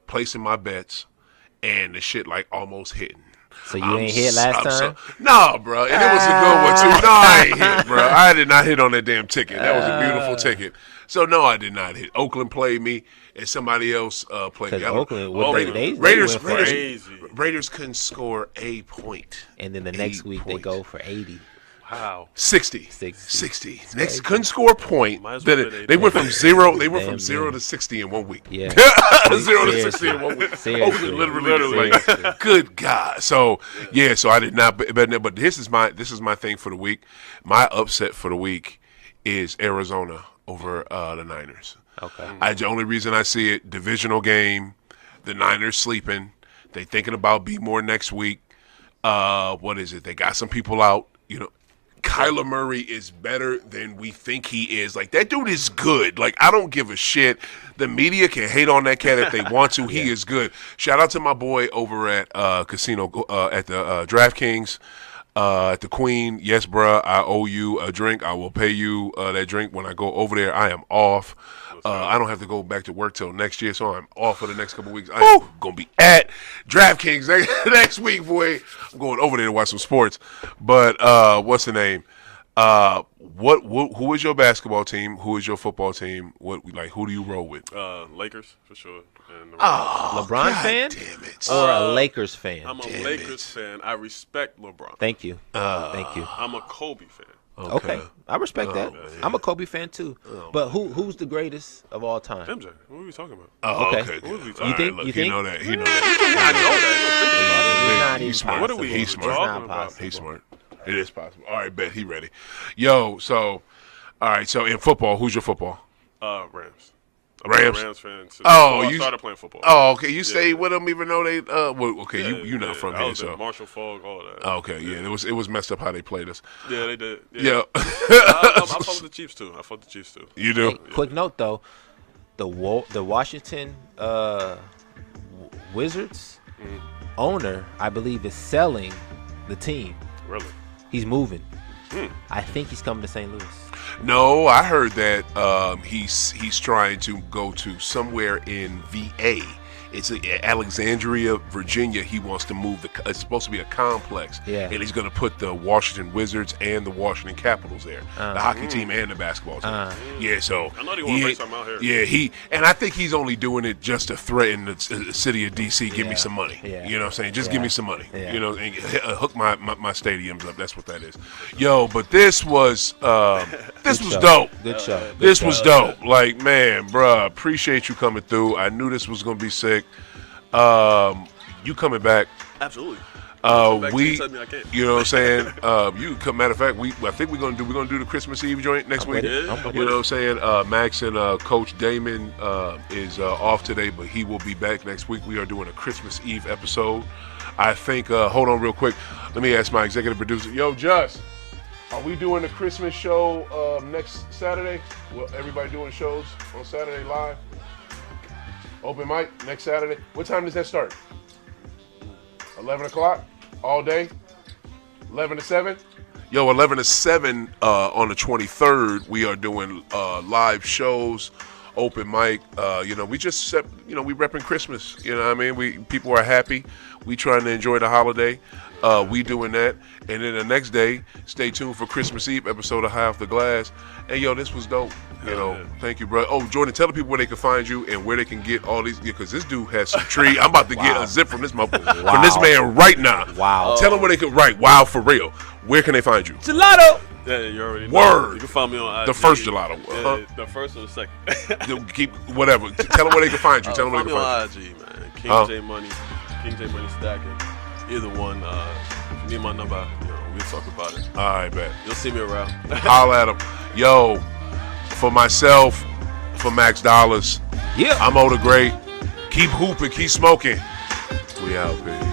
placing my bets and the shit like almost hitting. So you ain't hit last time? No, bro. And it was a good one, too. No, I ain't hit, bro. I did not hit on that damn ticket. That was a beautiful ticket. So, no, I did not hit. Oakland played me, and somebody else played me. Oakland, Raiders couldn't score a point. And then the next week they go for 80. Wow. 60. Next couldn't score a point. They went from zero. They went from 0 to 60 in 1 week. Yeah. 0 to 60 in 1 week. Oakland literally like, good God. So yeah. So I did not. But this is my thing for the week. My upset for the week is Arizona over the Niners. Okay. The only reason I see it, divisional game, the Niners sleeping. They thinking about be more next week. What is it? They got some people out. You know. Kyler Murray is better than we think he is. Like, that dude is good. Like, I don't give a shit. The media can hate on that cat if they want to. He is good. Shout out to my boy over at Casino, at the DraftKings, at the Queen. Yes, bruh, I owe you a drink. I will pay you that drink when I go over there. I am off. I don't have to go back to work till next year, so I'm off for the next couple of weeks. I'm going to be at DraftKings next week, boy. I'm going over there to watch some sports. But what's the name? Who is your basketball team? Who is your football team? Who do you roll with? Lakers, for sure. And LeBron God fan? Damn it. Or a Lakers fan? I'm a Lakers fan. I respect LeBron. Thank you. Thank you. I'm a Kobe fan. Okay. I respect that. Yeah. I'm a Kobe fan too. But who's the greatest of all time? MJ. What are we talking about? Oh, okay. You think? He know that. I know that. He's not What are we? He's smart. talking about? He's smart. It is possible. All right, bet he ready. Yo, so, all right, so in football, who's your football? Rams. Rams? Rams fan too. You started playing football. Oh, okay. You stayed with them even though they. You're not from here, so. Marshall Falk, all that. Oh, okay, yeah. It was messed up how they played us. Yeah, they did. Yeah. I fuck with the Chiefs too. You do. Hey, quick note though, the Washington Wizards owner, I believe, is selling the team. Really? He's moving. I think he's coming to St. Louis. No, I heard that he's trying to go to somewhere in VA. It's Alexandria, Virginia. He wants to move. It's supposed to be a complex. Yeah. And he's going to put the Washington Wizards and the Washington Capitals there. The hockey team and the basketball team. Yeah, so. I know he want to bring something out here. Yeah, and I think he's only doing it just to threaten the city of D.C. Give me some money. Yeah. You know what I'm saying? Just give me some money. Yeah. You know, and hook my stadiums up. That's what that is. Yo, but this was dope. Good show. This was dope. Like, man, bruh, appreciate you coming through. I knew this was gonna be sick. You coming back? Absolutely. You know what I'm saying? You come. Matter of fact, I think we're gonna do the Christmas Eve joint next week. Yeah. You know what I'm saying? Maxx and Coach Damon is off today, but he will be back next week. We are doing a Christmas Eve episode. I think. Hold on, real quick. Let me ask my executive producer. Yo, Just. Are we doing the Christmas show next Saturday? Well, everybody doing shows on Saturday live? Open mic next Saturday. What time does that start? 11 o'clock? All day? 11 to 7? Yo, 11 to 7 on the 23rd, we are doing live shows, open mic. We just set, we repping Christmas. You know what I mean? People are happy. We trying to enjoy the holiday. We doing that. And then the next day, stay tuned for Christmas Eve episode of High Off the Glass. Hey, yo, this was dope. Thank you, bro. Oh, Jordan, tell the people where they can find you and where they can get all these, because this dude has some tree. I'm about to get a zip from this from this man right now. Wow. Tell them where they can, wow, for real. Where can they find you? Gelato. Yeah, you already know. Word. You can find me on IG. The first gelato. Yeah, the first or the second. Keep whatever. Tell them where they can find you. Tell them where they can find you. Find me on IG, man. King J Money Stacking. Either one. If you need my number, we'll talk about it. All right, bet. You'll see me around. Holla at him. Yo, for myself, for Max Dollars, yeah, I'm OThaGreat. Keep hooping, keep smoking. We out, baby.